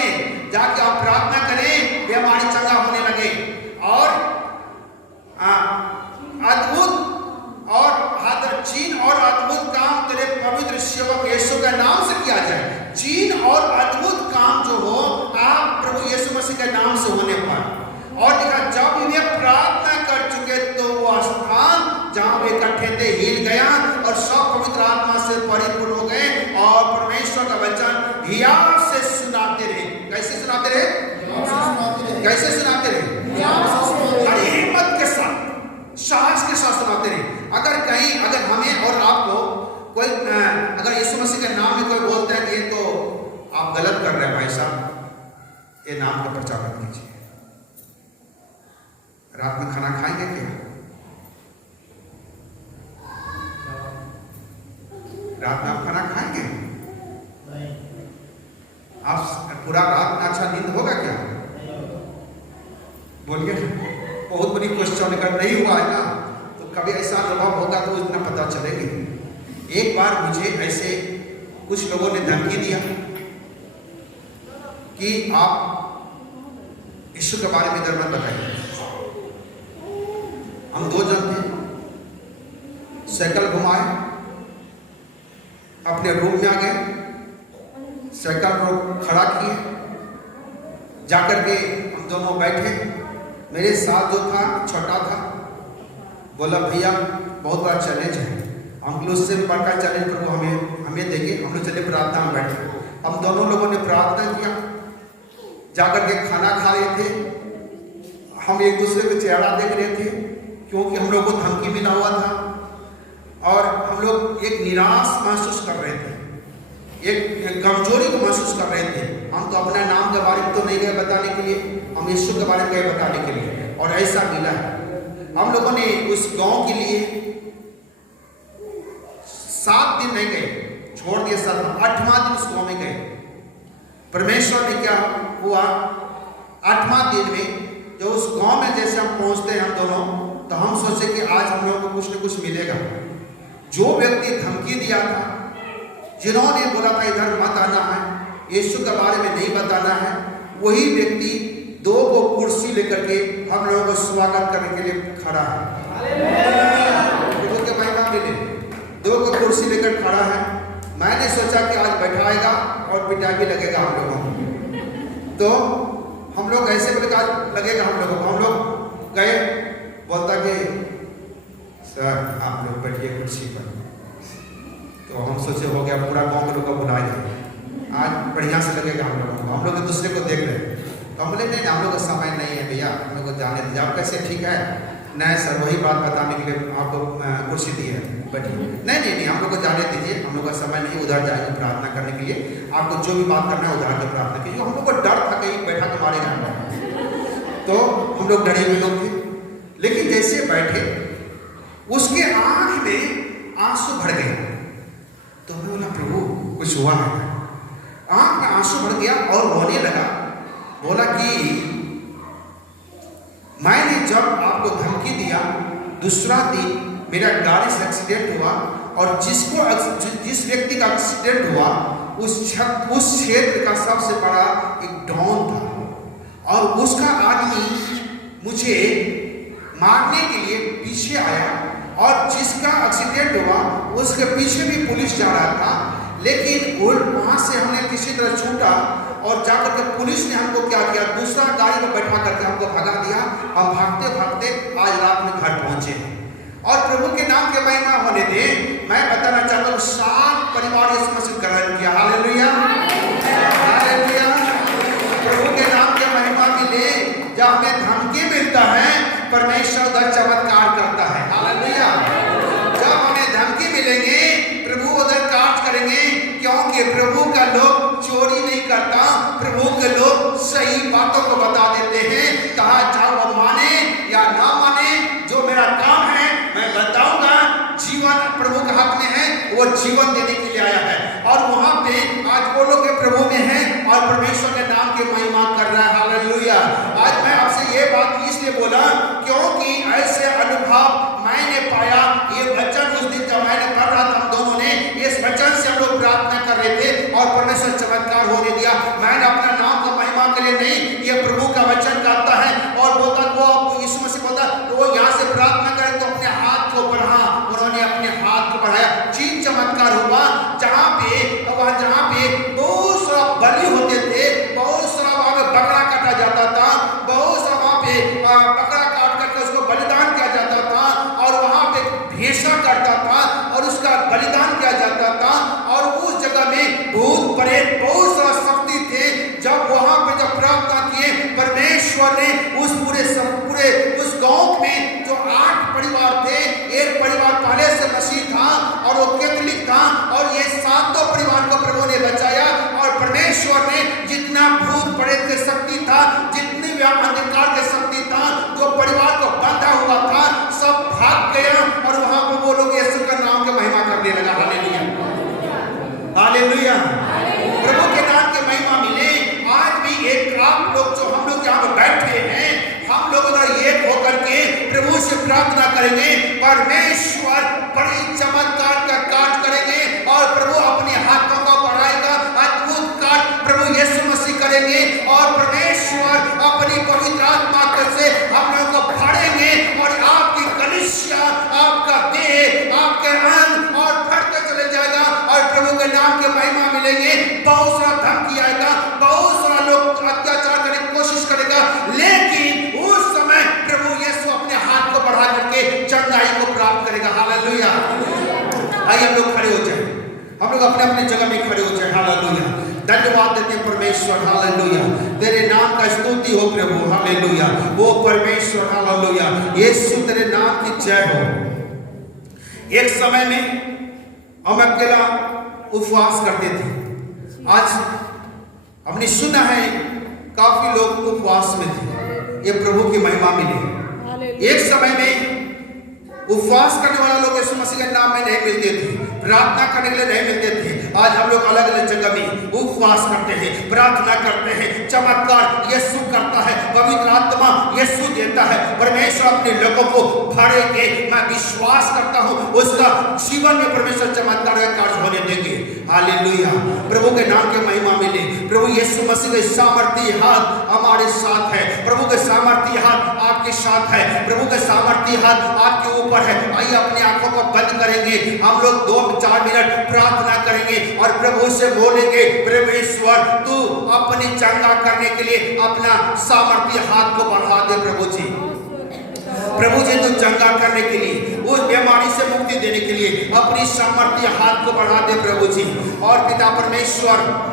जाके आप प्रार्थना करें, बीमारी चंगा होने लगे। और अद्भुत और चीन और अद्भुत काम तेरे पवित्र सेवक यीशु के नाम से किया जाए। चीन और अद्भुत काम जो हो आप प्रभु यीशु मसीह के नाम से होने पर। और देखा जब वे प्रार्थना कर चुके तो वो स्थान जहां वे इकट्ठे थे हिल गया और सब पवित्र आत्मा से परिपूर्ण हो गए और परमेश्वर का वचन हियाव से सुनाते रहे। कैसे सुनाते रहे? कैसे सुनाते रहे? बड़ी हिम्मत के साथ, साहस के साथ सुनाते रहे। अगर हमें और आपको कोई अगर यीशु मसीह के नाम में कोई बोलता है कि ये तो आप गलत कर रहे हैं भाई साहब, ये नाम का प्रचार मत कीजिए। रात में खाना खाएंगे क्या? रात में आप खाना खाएंगे? नहीं। आप पूरा रात में अच्छा नींद होगा क्या? बोलिए, बहुत बड़ी क्वेश्चन अगर नहीं हुआ है ना तो कभी ऐसा अनुभव होगा तो इतना पता चलेगी। एक बार मुझे ऐसे कुछ लोगों ने धमकी दिया कि आप यीशु के बारे में इधर मत बताइए। हम 2 जन थे, साइकिल घुमाए, अपने रूम में आ गए, साइकिल को खड़ा किए, जाकर के हम दोनों बैठे। मेरे साथ जो था छोटा था, बोला भैया बहुत बड़ा चैलेंज है, हम लोग उससे बड़ा चैलेंज प्रभु हमें देंगे। हम लोग चले प्रार्थना में बैठे। हम दोनों लोगों ने प्रार्थना किया, जाकर के खाना खा रहे थे। हम एक दूसरे को चेहरा देख रहे थे क्योंकि हम लोग को धमकी मिला हुआ था और हम लोग एक निराश महसूस कर रहे थे, एक कमजोरी को महसूस कर रहे थे। हम तो अपना नाम के बारे में तो नहीं गए बताने के लिए, हम यीशु के बारे में गए बताने के लिए। और ऐसा मिला है, हम लोगों ने उस गांव के लिए 7 दिन नहीं गए, छोड़ दिए 7, 8वां दिन उस गांव में गए। परमेश्वर ने क्या हुआ, 8वां दिन में जो उस गांव में जैसे हम पहुंचते हैं हम दोनों, तो हम सोचे कि आज हम लोगों को कुछ न कुछ मिलेगा। जो व्यक्ति धमकी दिया था, जिन्होंने बोला था इधर मत आना है, यीशु के बारे में नहीं बताना है, वही व्यक्ति 2 को कुर्सी लेकर के हम लोगों को स्वागत करने के लिए खड़ा है। 2 को कुर्सी लेकर खड़ा है। मैंने सोचा कि आज बैठाएगा और पिटा भी लगेगा हम लोगों को। तो हम लोग ऐसे बोले आज लगेगा हम लोगों को। हम लोग गए, बोलता कि सर आप लोग बैठिए कुर्सी पर। तो हम सोचे हो गया, पूरा गांव के लोग को बुलाए, आज बढ़िया से लगेगा हम लोगों को। हम लोग एक दूसरे को देख रहे, तो हम बोले नहीं हम लोग का समय नहीं है भैया, हम लोग को जाने दीजिए। आप कैसे ठीक है? नहीं सर वही बात बताने के लिए आपको कुर्सी दी है, बैठिए। नहीं हम लोग को जाने दीजिए, हम लोग का समय नहीं, उधर जाएंगे प्रार्थना करने के लिए, आपको जो भी बात करना है उधर के प्रार्थना कीजिए। हम लोग को डर था कहीं बैठा तो मारेगा, तो हम लोग डरे हुए लोग थे। लेकिन जैसे बैठे उसके आंख में आंसू भर गए। तो हमें बोला प्रभु कुछ हुआ है? आंख में आंसू भर गया और रोने लगा। बोला कि मैंने जब आपको धमकी दिया, दूसरा दिन मेरा गाड़ी से एक्सीडेंट हुआ और जिस व्यक्ति का एक्सीडेंट हुआ उस क्षेत्र का सबसे बड़ा एक डॉन था और उसका आदमी मुझे मारने के लिए पीछे आया और जिसका एक्सीडेंट हुआ उसके पीछे भी पुलिस जा रहा था। लेकिन वहां से हमने किसी तरह छूटा और जाकर के पुलिस ने हमको क्या किया, दूसरा गाड़ी में बैठा करके हमको भगा दिया। हम भागते भागते आज रात में घर पहुंचे और प्रभु के नाम के महिमा होने दे। मैं बताना चाहता हूँ 7 परिवार इस मसीह ग्रहण किया। हालेलुया हालेलुया, प्रभु के नाम के महिमा मिले। जब हमें धमकी मिलता है परमेश्वर उधर चमत्कार करता है। हालेलुया, जब हमें धमकी मिलेंगे प्रभु उधर कार्य करेंगे, क्योंकि प्रभु का लोग चोरी नहीं करता, प्रभु के लोग सही बातों को बता देते हैं। कहा चाहे वो माने या ना माने, जो मेरा काम है मैं बताऊंगा। जीवन प्रभु के हाथ में है, वो जीवन देने के लिए आया है और वहां पे आज वो लोग प्रभु में हैं और परमेश्वर के नाम की महिमा कर रहा है। हालेलुया, आज मैं आपसे ये बात इसलिए बोला क्योंकि ऐसे अनुभव मैंने पाया। ये वचन उस दिन जब मैंने पढ़ रहा था, हम दोनों ने इस वचन से हम लोग प्रार्थना कर रहे थे और परमेश्वर चमत्कार होने दिया। मैंने अपना नाम का महिमा के लिए नहीं, ये प्रभु का वचन कहता है और बोलता वो आपको यीशु मसीह बोलता तो वो यहाँ से प्रार्थना करें तो अपने हाथ को बढ़ा, उन्होंने अपने हाथ को बढ़ाया, चीज चमत्कार हुआ। जहाँ पे बहुत सारा बलि होते थे, बहुत सारा वहां पे बकरा काटा जाता था, बहुत सारा वहां पे बकरा काट करके उसको बलिदान किया जाता था और वहां पे भेषा करता था और उसका बलिदान किया जाता था और उस जगह में भूत प्रेत बहुत सारा शक्ति थे प्रभु से प्रार्थना करेंगे, परमेश्वर बड़ी चमत्कार का कार्य करेंगे और प्रभु अपने हाथों को बढ़ाएगा, अद्भुत कार्य प्रभु यीशु मसीह करेंगे और परमेश्वर अपनी पवित्र आत्मा से हम लोगों को भरेंगे और आपकी कलीसिया, आपका देह, आपके अंग और बढ़ते चले जाएगा और प्रभु के नाम के महिमा मिलेंगे। बहुत सारा धमकी आएगा, बहुत सारा लोग अत्याचार करने की कोशिश करेगा, लेकिन उस समय प्रभु यीशु अपने हाथ को बढ़ा करके चंगाई को प्राप्त करेगा। हालेलुया। आइए हम लोग खड़े हो जाए, हम लोग अपने अपने जगह में खड़े हो जाए। हालेलुया। धन्यवाद देते हैं परमेश्वर। हालेलुया। तेरे नाम का स्तुति हो प्रभु। हालेलुया। वो परमेश्वर। हालेलुया। यीशु तेरे नाम की जय हो। एक समय में हम अकेला उपवास करते थे। आज हमने सुना है काफी लोग उपवास में थे, ये प्रभु की महिमा मिली। एक समय में उपवास करने वाला लोग यीशु मसीह के नाम में नहीं मिलते थे, प्रार्थना करने के लिए नहीं मिलते थे। आज हम लोग अलग अलग जगह में उपवास करते हैं, प्रार्थना करते हैं, चमत्कार यीशु करता है, पवित्र आत्मा यीशु देता है। परमेश्वर अपने लोगों को भरेंगे, मैं विश्वास करता हूं उसका जीवन में परमेश्वर चमत्कार का कार्य होने देंगे। हालेलुया। प्रभु के नाम के महिमा मिले। प्रभु यीशु मसीह के सामर्थी हाथ हमारे साथ है, प्रभु के सामर्थी हाथ आपके साथ है, प्रभु के सामर्थी हाथ आपके ऊपर है। आइए अपनी आंखों को बंद करेंगे, हम लोग 2-4 मिनट प्रार्थना करेंगे और प्रभु से बोलेंगे, परमेश्वर तू अपनी चंगा करने के लिए अपना सामर्थी हाथ को बढ़ा दे। प्रभु जी, प्रभु जी तू चंगा करने के लिए, उस बीमारी से मुक्ति देने के लिए अपनी सामर्थ्य हाथ को बढ़ा दे प्रभु जी। और पिता परमेश्वर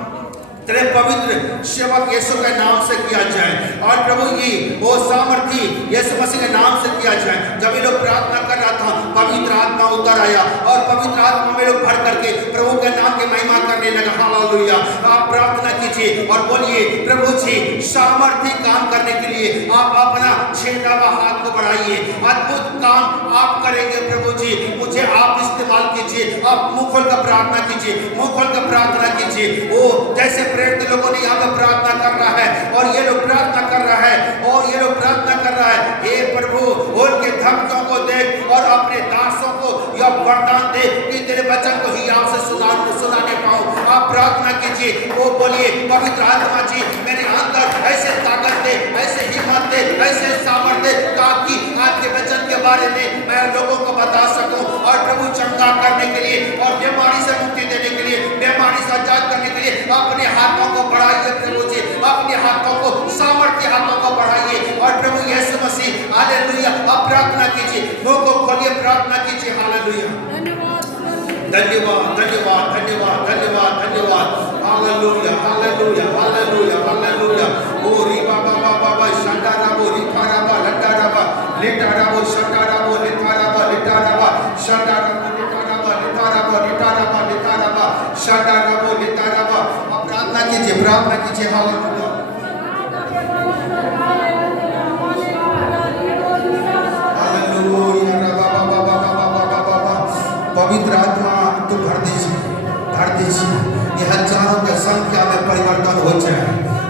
तेरे पवित्र सेवक यीशु के नाम से किया जाए और प्रभु जी वो सामर्थी यीशु मसीह के नाम से किया जाए। जब ये लोग प्रार्थना कर रहा था, पवित्र आत्मा उतर आया और पवित्र आत्मा में लोग भर करके प्रभु के नाम की महिमा करने लगा। हालेलुया। आप प्रार्थना कीजिए और बोलिए, प्रभु जी सामर्थी काम करने के लिए आप अपना छेड़ा हुआ हाथ को बढ़ाइए, अद्भुत काम आप करेंगे। प्रभु जी मुझे आप इस्तेमाल कीजिए। आप मुंह खोल कर प्रार्थना कीजिए, मुंह खोल कर प्रार्थना कीजिए। वो जैसे प्रेरित लोगों ने यहाँ पे प्रार्थना कर रहा है और ये लोग प्रार्थना कर रहा है और ये लोग प्रार्थना कर रहा है, हे प्रभु उनके धमकियों को देख और अपने दासों को यह वरदान दे कि तेरे वचन को ही आपसे सुनाने पाऊं। आप प्रार्थना कीजिए, वो बोलिए, पवित्र आत्मा जी मेरे अंदर ऐसे ताकत दे, ऐसे हिम्मत दे, ऐसे सामर्थ्य दे ताकि आपके वचन के बारे में मैं लोगों को बता सकूं और प्रभु चंगा करने के लिए और बीमारी से मुक्ति देने के लिए, बीमारी से आजाद करने के लिए अपने हाथों को बढ़ाइए। प्रभु जी अपने हाथों को, सामर्थ्य हाथों को बढ़ाइए और प्रभु यीशु मसीह, हालेलुया। आप प्रार्थना कीजिए, मुंह को खोलिए, प्रार्थना कीजिए। हालेलुया। धन्यवाद धन्यवाद धन्यवाद धन्यवाद धन्यवाद। Hallelujah hallelujah hallelujah hallelujah. ओ री बाबा बाबा शंडाराबो रिफाराबा लटाराबा लेटाराबो शंडाराबो लिफाराबा लेटाराबा शंडाराबो लिटाराबा लिफाराबा लिटाराबा लिटाराबा शंडाराबो लिटाराबा। आप प्रार्थना कीजिए, प्रार्थना कीजिए। हालेलुया। हालेलुया। पवित्र आत्मा तो भर दीजिए, ये हजारों की संख्या में परिवर्तन हो जाए।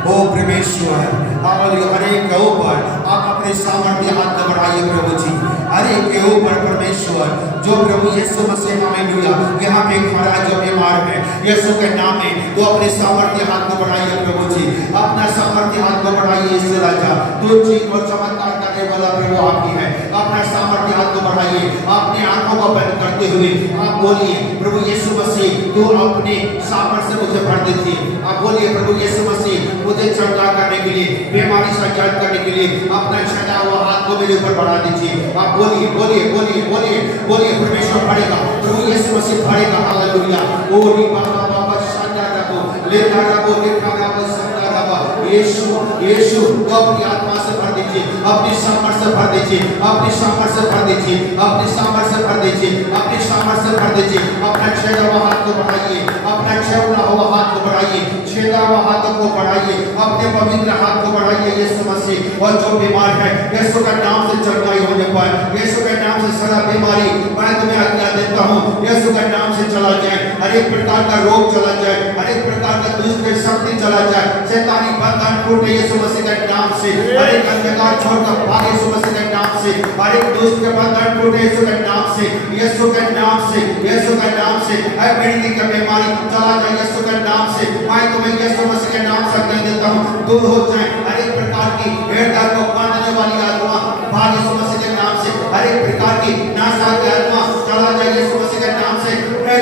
ओ परमेश्वर, हर एक के ऊपर आप अपने सामर्थ्य हाथ में बढ़ाइए। प्रभु जी हर एक के ऊपर परमेश्वर, जो प्रभु यीशु मसीह नाम में लिया यहाँ पे खड़ा जो बीमार है, यीशु के नाम में तो अपने सामर्थ्य हाथ को बढ़ाइए। प्रभु जी अपना सामर्थ्य हाथ को बढ़ाइए। इस राजा तो चीज और चमत्कार करने वाला प्रभु आपकी है। अपना सामर्थ्य हाथ को बढ़ाइए, अपनी आंखों को बंद करते हुए आप बोलिए, प्रभु यीशु मसीह तो अपने सामर्थ्य से मुझे भर दीजिए। आप बोलिए, प्रभु यीशु मसीह मुझे चंगा करने के लिए, बीमारी से आजाद करने के लिए अपना छेड़ा हुआ हाथ को मेरे ऊपर बढ़ा दीजिए। आप बोलिए बोलिए बोलिए बोलिए बोलिए, परमेश्वर भरेगा, प्रभु यीशु मसीह भरेगा। हालेलुया। ओ री बाबा बाबा शंडाराबो लेटाराबो लेटाराबो शंडाराबा। यीशु यीशु तो अपनी आत्मा से भर दीजिए, अपनी सामर्थ्य से भर दीजिए, अपनी सामर्थ्य से भर दीजिए, अपनी सामर्थ्य से भर दीजिए, अपनी सामर्थ्य से भर दीजिए। अपना छेड़ा हुआ हाथ को बढ़ाइए, अपना छेड़ा हुआ हाथ को बढ़ाइए, छेड़ा हुआ हाथों को बढ़ाइए, अपने पवित्र हाथ को बढ़ाइए। यीशु मसीह और जो बीमार है यीशु के नाम से चंगाई होने पर, यीशु के नाम से सारा बीमारी मैं तुम्हें आज्ञा देता हूँ, यीशु के नाम से चला जाए। हर एक प्रकार का रोग चला जाए, हर एक प्रकार का दुष्ट शक्ति चला जाए, शैतानी बंधन टूटे यीशु मसीह के नाम से, हर एक अंधकार छोड़कर भागे यीशु मसीह के नाम से, हर एक दुष्ट के बंधन टूटे यीशु के नाम से, यीशु के नाम से, यीशु के नाम से, हर पीढ़ी की बीमारी चला जाए यीशु के नाम से। मैं तुम्हें यीशु मसीह के नाम से कह देता हूँ, दूर हो जाए हर एक प्रकार की भेड़ता को बांधने वाली आत्मा, भाग यीशु मसीह के नाम से, हर एक प्रकार की नाशा की आत्मा चला जाए यीशु मसीह के नाम से,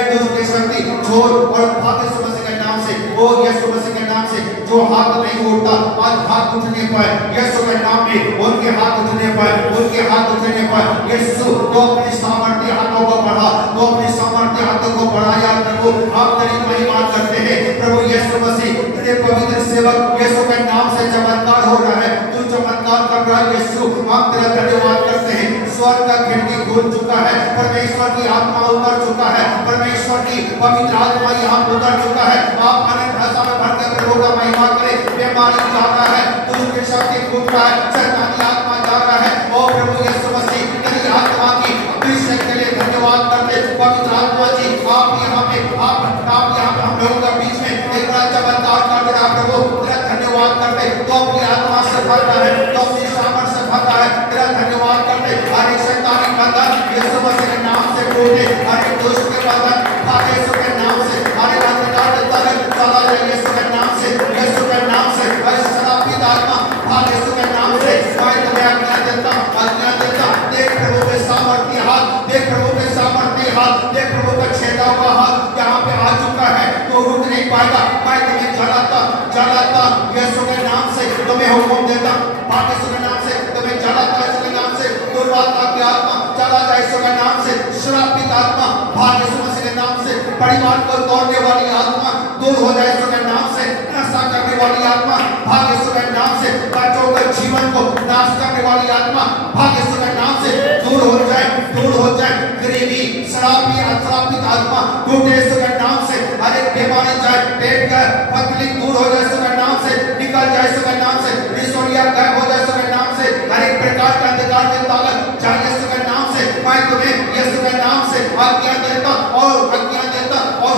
दुष्ट की शक्ति छोड़ और भाग यीशु मसीह के नाम से, ओ यीशु मसीह के नाम से। जो हाथ नहीं उठता आज हाथ उठने पाए यीशु के नाम में, उनके हाथ उठने पाए, उनके हाथ उठने पाए। यीशु तो अपनी सामर्थ्य हाथों को बढ़ा, तो अपनी सामर्थ्य हाथों को बढ़ाया प्रभु, आप तेरी महिमा करते हैं प्रभु यीशु मसीह। तेरे पवित्र सेवक यीशु के नाम से चमत्कार हो रहा है, तू चमत्कार कर रहा है यीशु, हम तेरा धन्यवाद करते हैं। स्वर्ग का खिड़की खुल चुका है, परमेश्वर की आत्मा उतर चुका है, परमेश्वर की पवित्र आत्मा यहाँ उतर चुका है। आप अनंत भाषा में भर के प्रभु का महिमा करें। बीमारी जा रहा है, दुष्ट की शक्ति फूट रहा है, शैतानी आत्मा जा रहा है। ओ प्रभु यीशु मसीह तेरी आत्मा की अभिषेक के लिए धन्यवाद करते। पवित्र आत्मा जी आप यहाँ पे आप यहाँ पे हम लोगों के बीच में एक बड़ा चमत्कार कर रहा प्रभु, तेरा धन्यवाद करते। तो अपनी आत्मा से भर रहा है, तो अपनी सामर्थ से भर रहा है, तेरा धन्यवाद करते। हर एक शैतानी बंधन यीशु मसीह के नाम से टूटे, हर एक दुष्ट के बंधन भाग यीशु के नाम से, हर एक अंधकार के तले चला जाए यीशु के नाम से, यीशु के नाम से। हर शराबी आत्मा भाग यीशु के नाम से। मैं तुम्हें आज्ञा देता, आज्ञा देता। देख प्रभु के सामर्थ्य हाथ, देख प्रभु के सामर्थ्य हाथ, देख प्रभु का छेदा हुआ हाथ यहाँ पे आ चुका है, तो रुक नहीं पाएगा। मैं तुम्हें चलाता चलाता यीशु के नाम से तुम्हें हुक्म देता, भाग यीशु के नाम से तुम्हें चलाता यीशु के नाम से। दुर्वात्मा की आत्मा चला जाए यीशु के नाम से, श्रापित आत्मा भाग यीशु मसीह के नाम से। परिवार को तोड़ने वाली आत्मा दूर हो जाए यीशु के नाम से। नशा करने वाली आत्मा भाग यीशु के नाम से। बच्चों के जीवन को नाश करने वाली आत्मा भाग यीशु के नाम से दूर हो जाए, दूर हो जाए। गरीबी श्रापित आत्मा टूटे यीशु के नाम से। हर एक बीमारी जाए, पेट का पतली दूर हो जाए यीशु के नाम से, निकल जाए यीशु के नाम से। रिसोरिया गायब हो जाए यीशु के नाम से। हर एक प्रकार का अंधकार की ताकत जाए यीशु के नाम से। मैं तुम्हें यीशु के नाम से आज्ञा देता और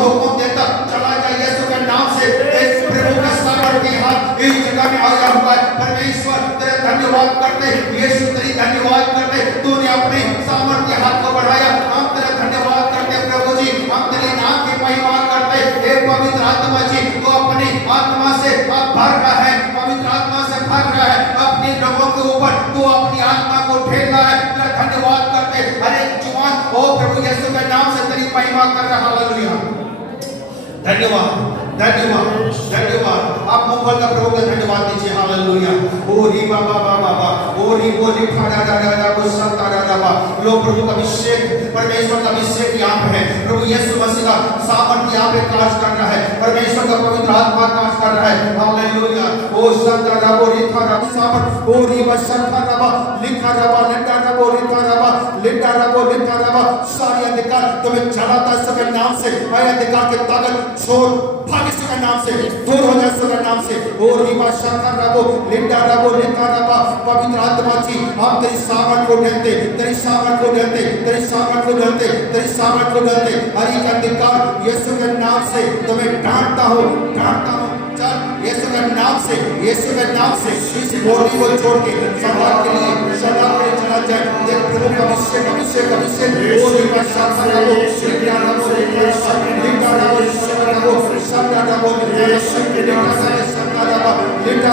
हुक्म देता, चला जाए यीशु के नाम से। प्रभु का सामर्थ्य हाथ इस जगह में आया हुआ है। परमेश्वर तेरा धन्यवाद करते, यीशु तेरी धन्यवाद करते, तूने अपने सामर्थ्य हाथ को बढ़ाया। हम तेरा धन्यवाद करते प्रभु जी, हम तेरे नाम की महिमा करते। हे पवित्र आत्मा जी, तो अपनी आत्मा से भर रहा है, पवित्र आत्मा से भर रहा है अपने लोगों के ऊपर, तू अपनी आत्मा को ढेर रहा है। तेरा धन्यवाद करते। हर एक जुबान ओ प्रभु यीशु के नाम से तेरी महिमा कर रहा। हालेलुया, धन्यवाद धन्यवाद धन्यवाद। आप मुंह खोलकर प्रभु का धन्यवाद दीजिए। हालेलुया। ओ री बाबा बाबा ओ री बोली खाना डाला को संता डाला। लो प्रभु का अभिषेक, परमेश्वर का अभिषेक यहाँ पे है। प्रभु यीशु मसीह का सामर्थ्य यहाँ पे कार्य कर रहा है, परमेश्वर का पवित्र आत्मा कार्य कर रहा है। हालेलुया। ओ संता रबो रिथा रब सामर्थ ओ री बसंता रबा लिखा रबा लिखा रबो रिथा रबा लिखा रबो लिखा रबा। सारी अंधकार तुम्हें चलाता है सबके नाम से। मैं अंधकार के ताकत छोड़ भाग यीशु के नाम से, दूर हो जाए यीशु के नाम से। ओ रीबा शंकर रबो लिंडा रबो लिखा रबा। पवित्र आत्मा जी हम तेरी सामर्थ को ढलते, तेरी सामर्थ को ढलते, तेरी सामर्थ को ढलते, तेरी सामर्थ को ढलते। हर एक अंधकार यीशु के नाम से तुम्हें डांटता हो, डांटता हो। चल यीशु के नाम से, यीशु के नाम से इस बॉडी को छोड़ के सदा के लिए चला जाए। देख प्रभु का अभिषेक अभिषेक अभिषेक। ओ रीबा शंकर रबो लिंडा रबो लिंडा रबो शंकर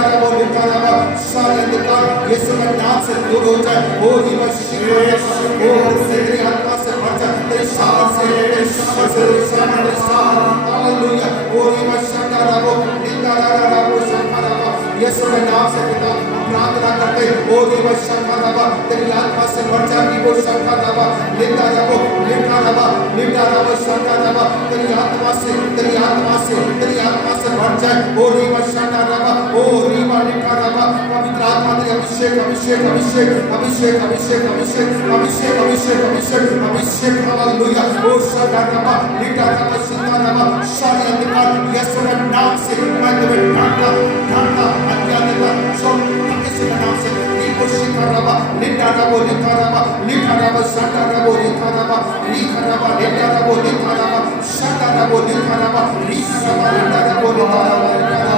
रबो लिखा रबा। सारे अंधकार यीशु के नाम से दूर हो जाए। ओ रीबा शंकर ओ तेरी आत्मा से भर जाए, तेरी सामर्थ से, तेरी सामर्थ से, तेरी सामर्थ से। हालेलुया। ओ रीबा शंकर रबो लिखा रबो शंकर रबा। यीशु के नाम से पिता प्रार्थना करते। ओ रीबा शंकर रबा तेरी आत्मा से भर जाए। वो शंकर रबा लिखा रबो लिखा रबा लिखा रबो शंकर रबा। तेरी आत्मा से, तेरी आत्मा से, तेरी आत्मा से भर जाए। ओ रीबा शंकर रबा ओ रीबा लिखा रबा। पवित्र आत्मा तेरी अभिषेक अभिषेक अभिषेक अभिषेक अभिषेक अभिषेक अभिषेक अभिषेक अभिषेक अभिषेक। हालेलुया। ओ शंकर रबा लिखा रबा शंकर रबा। सारी अंधकार यीशु के नाम से मैं तुम्हें डांटता डांटता आज्ञा देता। सो यीशु के नाम से नीको शंकर रबा लिखा रबो लिखा रबा लिखा रबा शंकर रबो लिखा रबा लिखा रबा लिखा रबो लिखा रबा शंकर रबो लिखा रबा लिखा रबा लिखा रबो लिखा रबा।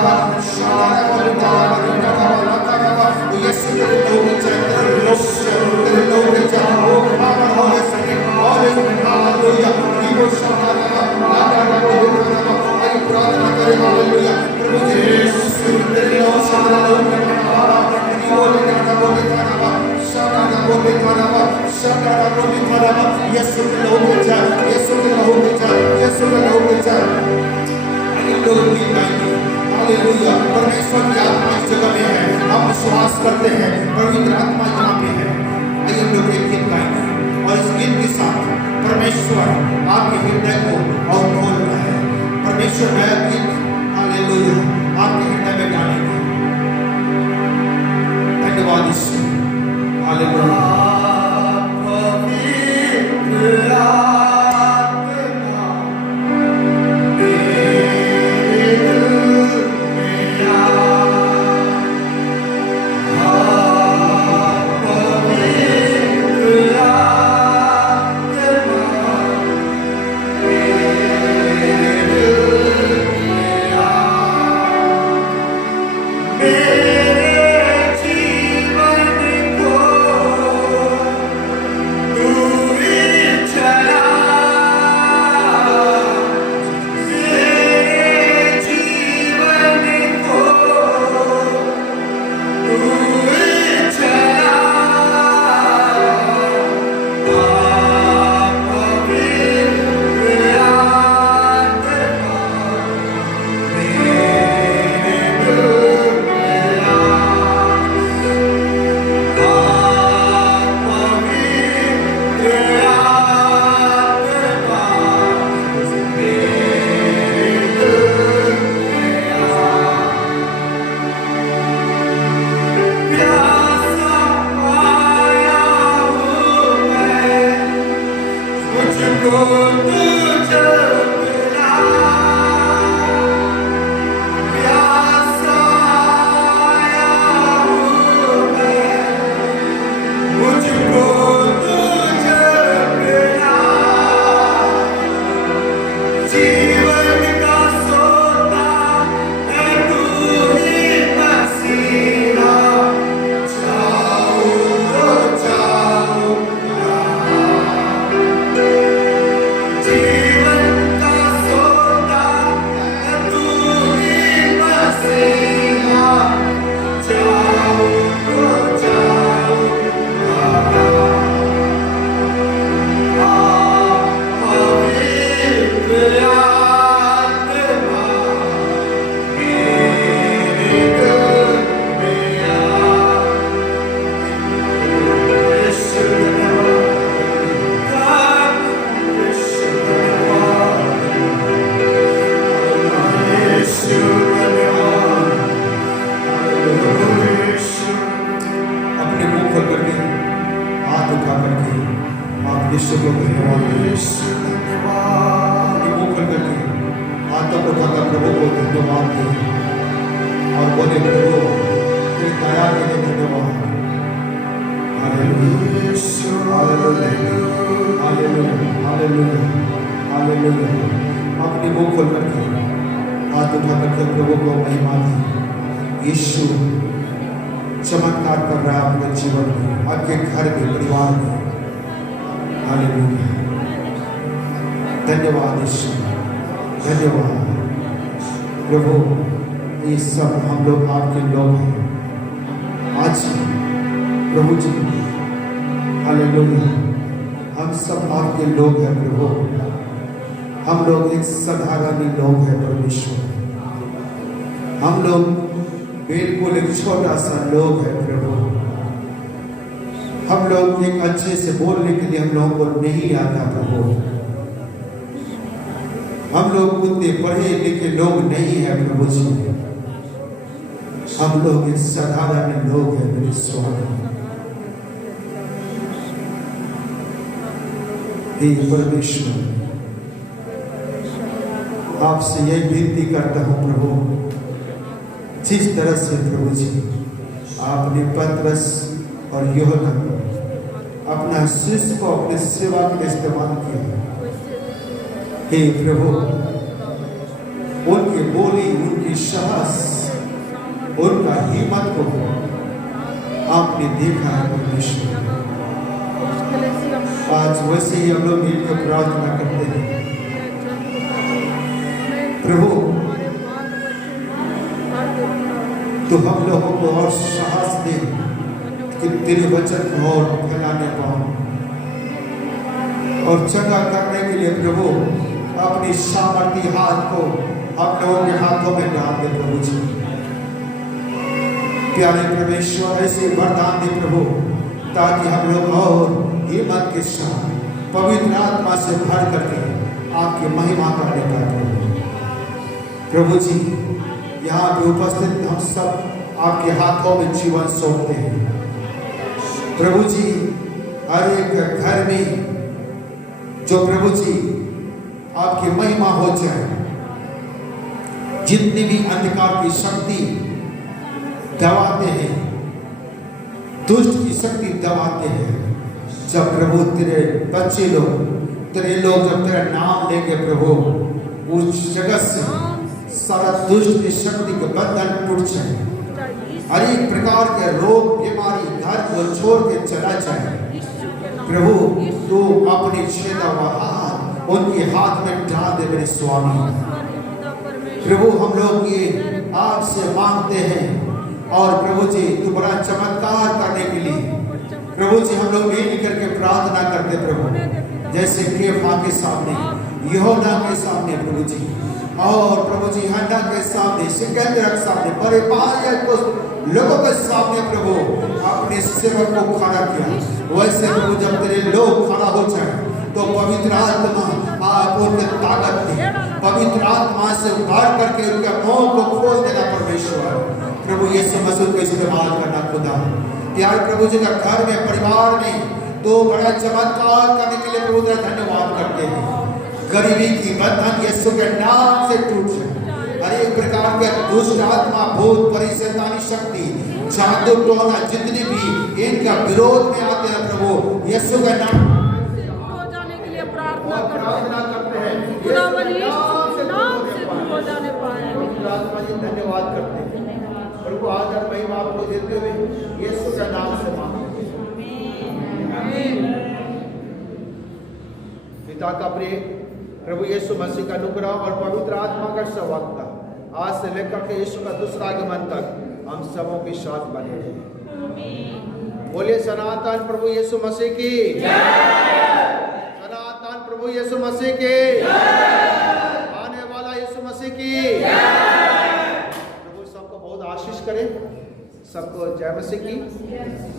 यीशु के लहू में जा, यीशु के लहू में जा, यीशु के लहू में जा। लोग गीत गाएंगे, हालेलुया। परमेश्वर की आत्मा इस जगह में है, हम विश्वास करते हैं पवित्र आत्मा यहाँ पे है। आइए लोग एक गीत गाएंगे और इस गीत के साथ परमेश्वर आपके हृदय को और खोल रहा है। परमेश्वर नया गीत हालेलुया आपके हृदय में डालेंगे। धन्यवाद यीशु, हालेलुया। यीशु चमत्कार कर रहा है आपके जीवन में, आपके घर में, परिवार में। हालेलुया, धन्यवाद यीशु, धन्यवाद प्रभु। ये सब हम लोग आपके लोग हैं आज प्रभु जी। हालेलुया, हम सब आपके लोग हैं प्रभु। हम लोग एक साधारण लोग हैं परमेश्वर। हम लोग बिल्कुल एक छोटा सा लोग है प्रभु। हम लोग एक अच्छे से बोलने के लिए हम लोगों को नहीं आता प्रभु। हम लोग उतने पढ़े लिखे लोग नहीं है प्रभु जी। हम लोग एक साधारण लोग हैं मेरे स्वामी। हे परमेश्वर, आपसे यही विनती करता हूँ प्रभु, जिस तरह से प्रभु जी आपने पतरस और यूहन्ना अपना शिष्य को अपने सेवा के लिए इस्तेमाल किया। हे प्रभु, उनकी बोली, उनकी साहस, उनका हिम्मत को आपने देखा है परमेश्वर। आज वैसे ही हम लोग मिलकर प्रार्थना करते हैं प्रभु, तो हम लोगों को और साहस दे कि तेरे वचन को और फैलाने पाओ। और चंगा करने के लिए प्रभु अपनी सामर्थी हाथ को हम लोगों के हाथों में डाल दे प्रभु जी। प्यारे परमेश्वर ऐसे वरदान दे प्रभु, ताकि हम लोग और हिम्मत के साथ पवित्र आत्मा से भर करके आपकी महिमा करने पाए प्रभु जी। यहाँ पे उपस्थित हम सब आपके हाथों में जीवन सौंपते हैं प्रभु जी। हर एक घर में जो प्रभु जी आपकी महिमा हो जाए, जितनी भी अंधकार की शक्ति दबाते हैं, दुष्ट की शक्ति दबाते हैं, जब प्रभु तेरे बच्चे लोग, तेरे लोग जब तेरा नाम लेंगे प्रभु, उस जगत से सारा दुष्ट की शक्ति के बंधन टूट जाए, हर एक प्रकार के रोग बीमारी घर को छोड़ के चला जाए प्रभु। तू अपनी छेदा हुआ हाथ उनके हाथ में डाल दे मेरे स्वामी प्रभु। हम लोग ये आपसे मांगते हैं और प्रभु जी तू बड़ा चमत्कार करने के लिए प्रभु जी हम लोग ये निकल के प्रार्थना करते प्रभु, जैसे केफा के सामने, यूहन्ना के सामने प्रभु जी, और प्रभु जी हन्ना के सामने, सिकंदर के सामने, बड़े लोगों के सामने प्रभु अपने सेवक को खड़ा किया। वैसे प्रभु जब तेरे लोग खड़ा हो जाए तो पवित्र आत्मा आप उनके ताकत दे, पवित्र आत्मा से उभार करके उनके मुंह को खोल देना परमेश्वर प्रभु। यीशु मसीह को इस्तेमाल करना खुदा। प्यार प्रभु जी का घर में, परिवार में तो बड़ा चमत्कार करने के लिए प्रभु तेरा धन्यवाद करते हैं। गरीबी की बंधन यीशु के नाम से टूट जाए। हर एक प्रकार के दुष्ट आत्मा, भूत, परी, शैतानी शक्ति, जादू टोना जितने भी इनका विरोध में आते हैं प्रभु यीशु के नाम हो जाने के लिए प्रार्थना करते हैं। खुदावंद यीशु के नाम से हो जाने पाए। धन्यवाद करते हैं प्रभु। आदर महिमा आपको देते हुए यीशु के नाम से मांगते हैं। पिता का प्रिय प्रभु यीशु मसीह का अनुग्रह और पवित्र आत्मा का सहभागिता आज से लेकर के यीशु का दूसरा आगमन तक हम सबों के साथ बने रहे। बोलिए सनातन प्रभु यीशु मसीह की सनातन प्रभु यीशु मसीह की, आने वाला यीशु मसीह की। प्रभु सबको बहुत आशीष करे, सबको जय मसीह की।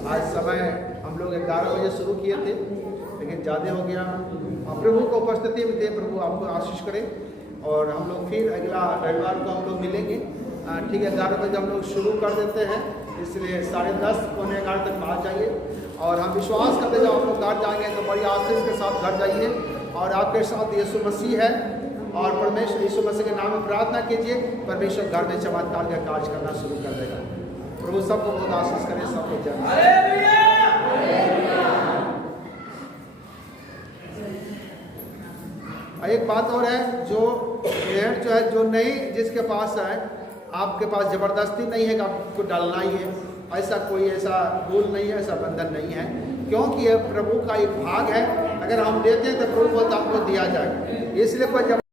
आज समय हम लोग 11 बजे शुरू किए थे, लेकिन ज़्यादा हो गया। प्रभु को उपस्थिति में दे, प्रभु आपको आशीष करे। और हम लोग फिर अगला रविवार को हम लोग मिलेंगे। ठीक है, 11 बजे हम लोग शुरू कर देते हैं, इसलिए 10:30 पौने 11 तक आ जाइए। और हम विश्वास करते जब आप लोग घर जाएंगे तो बड़ी आशीष के साथ घर जाइए। और आपके साथ यीशु मसीह है और परमेश्वर यीशु मसीह के नाम में प्रार्थना कीजिए, परमेश्वर घर में चमत्कार का कार्य करना शुरू कर देगा। प्रभु सबको बहुत आशीष करें, सबको जय। एक बात और है, जो भेड़ जो है, जो नहीं जिसके पास है, आपके पास जबरदस्ती नहीं है कि आपको डालना ही है, ऐसा कोई ऐसा रूल नहीं है, ऐसा बंधन नहीं है, क्योंकि यह प्रभु का एक भाग है। अगर हम देते हैं तो प्रभु बोलता आपको दिया जाएगा, इसलिए कोई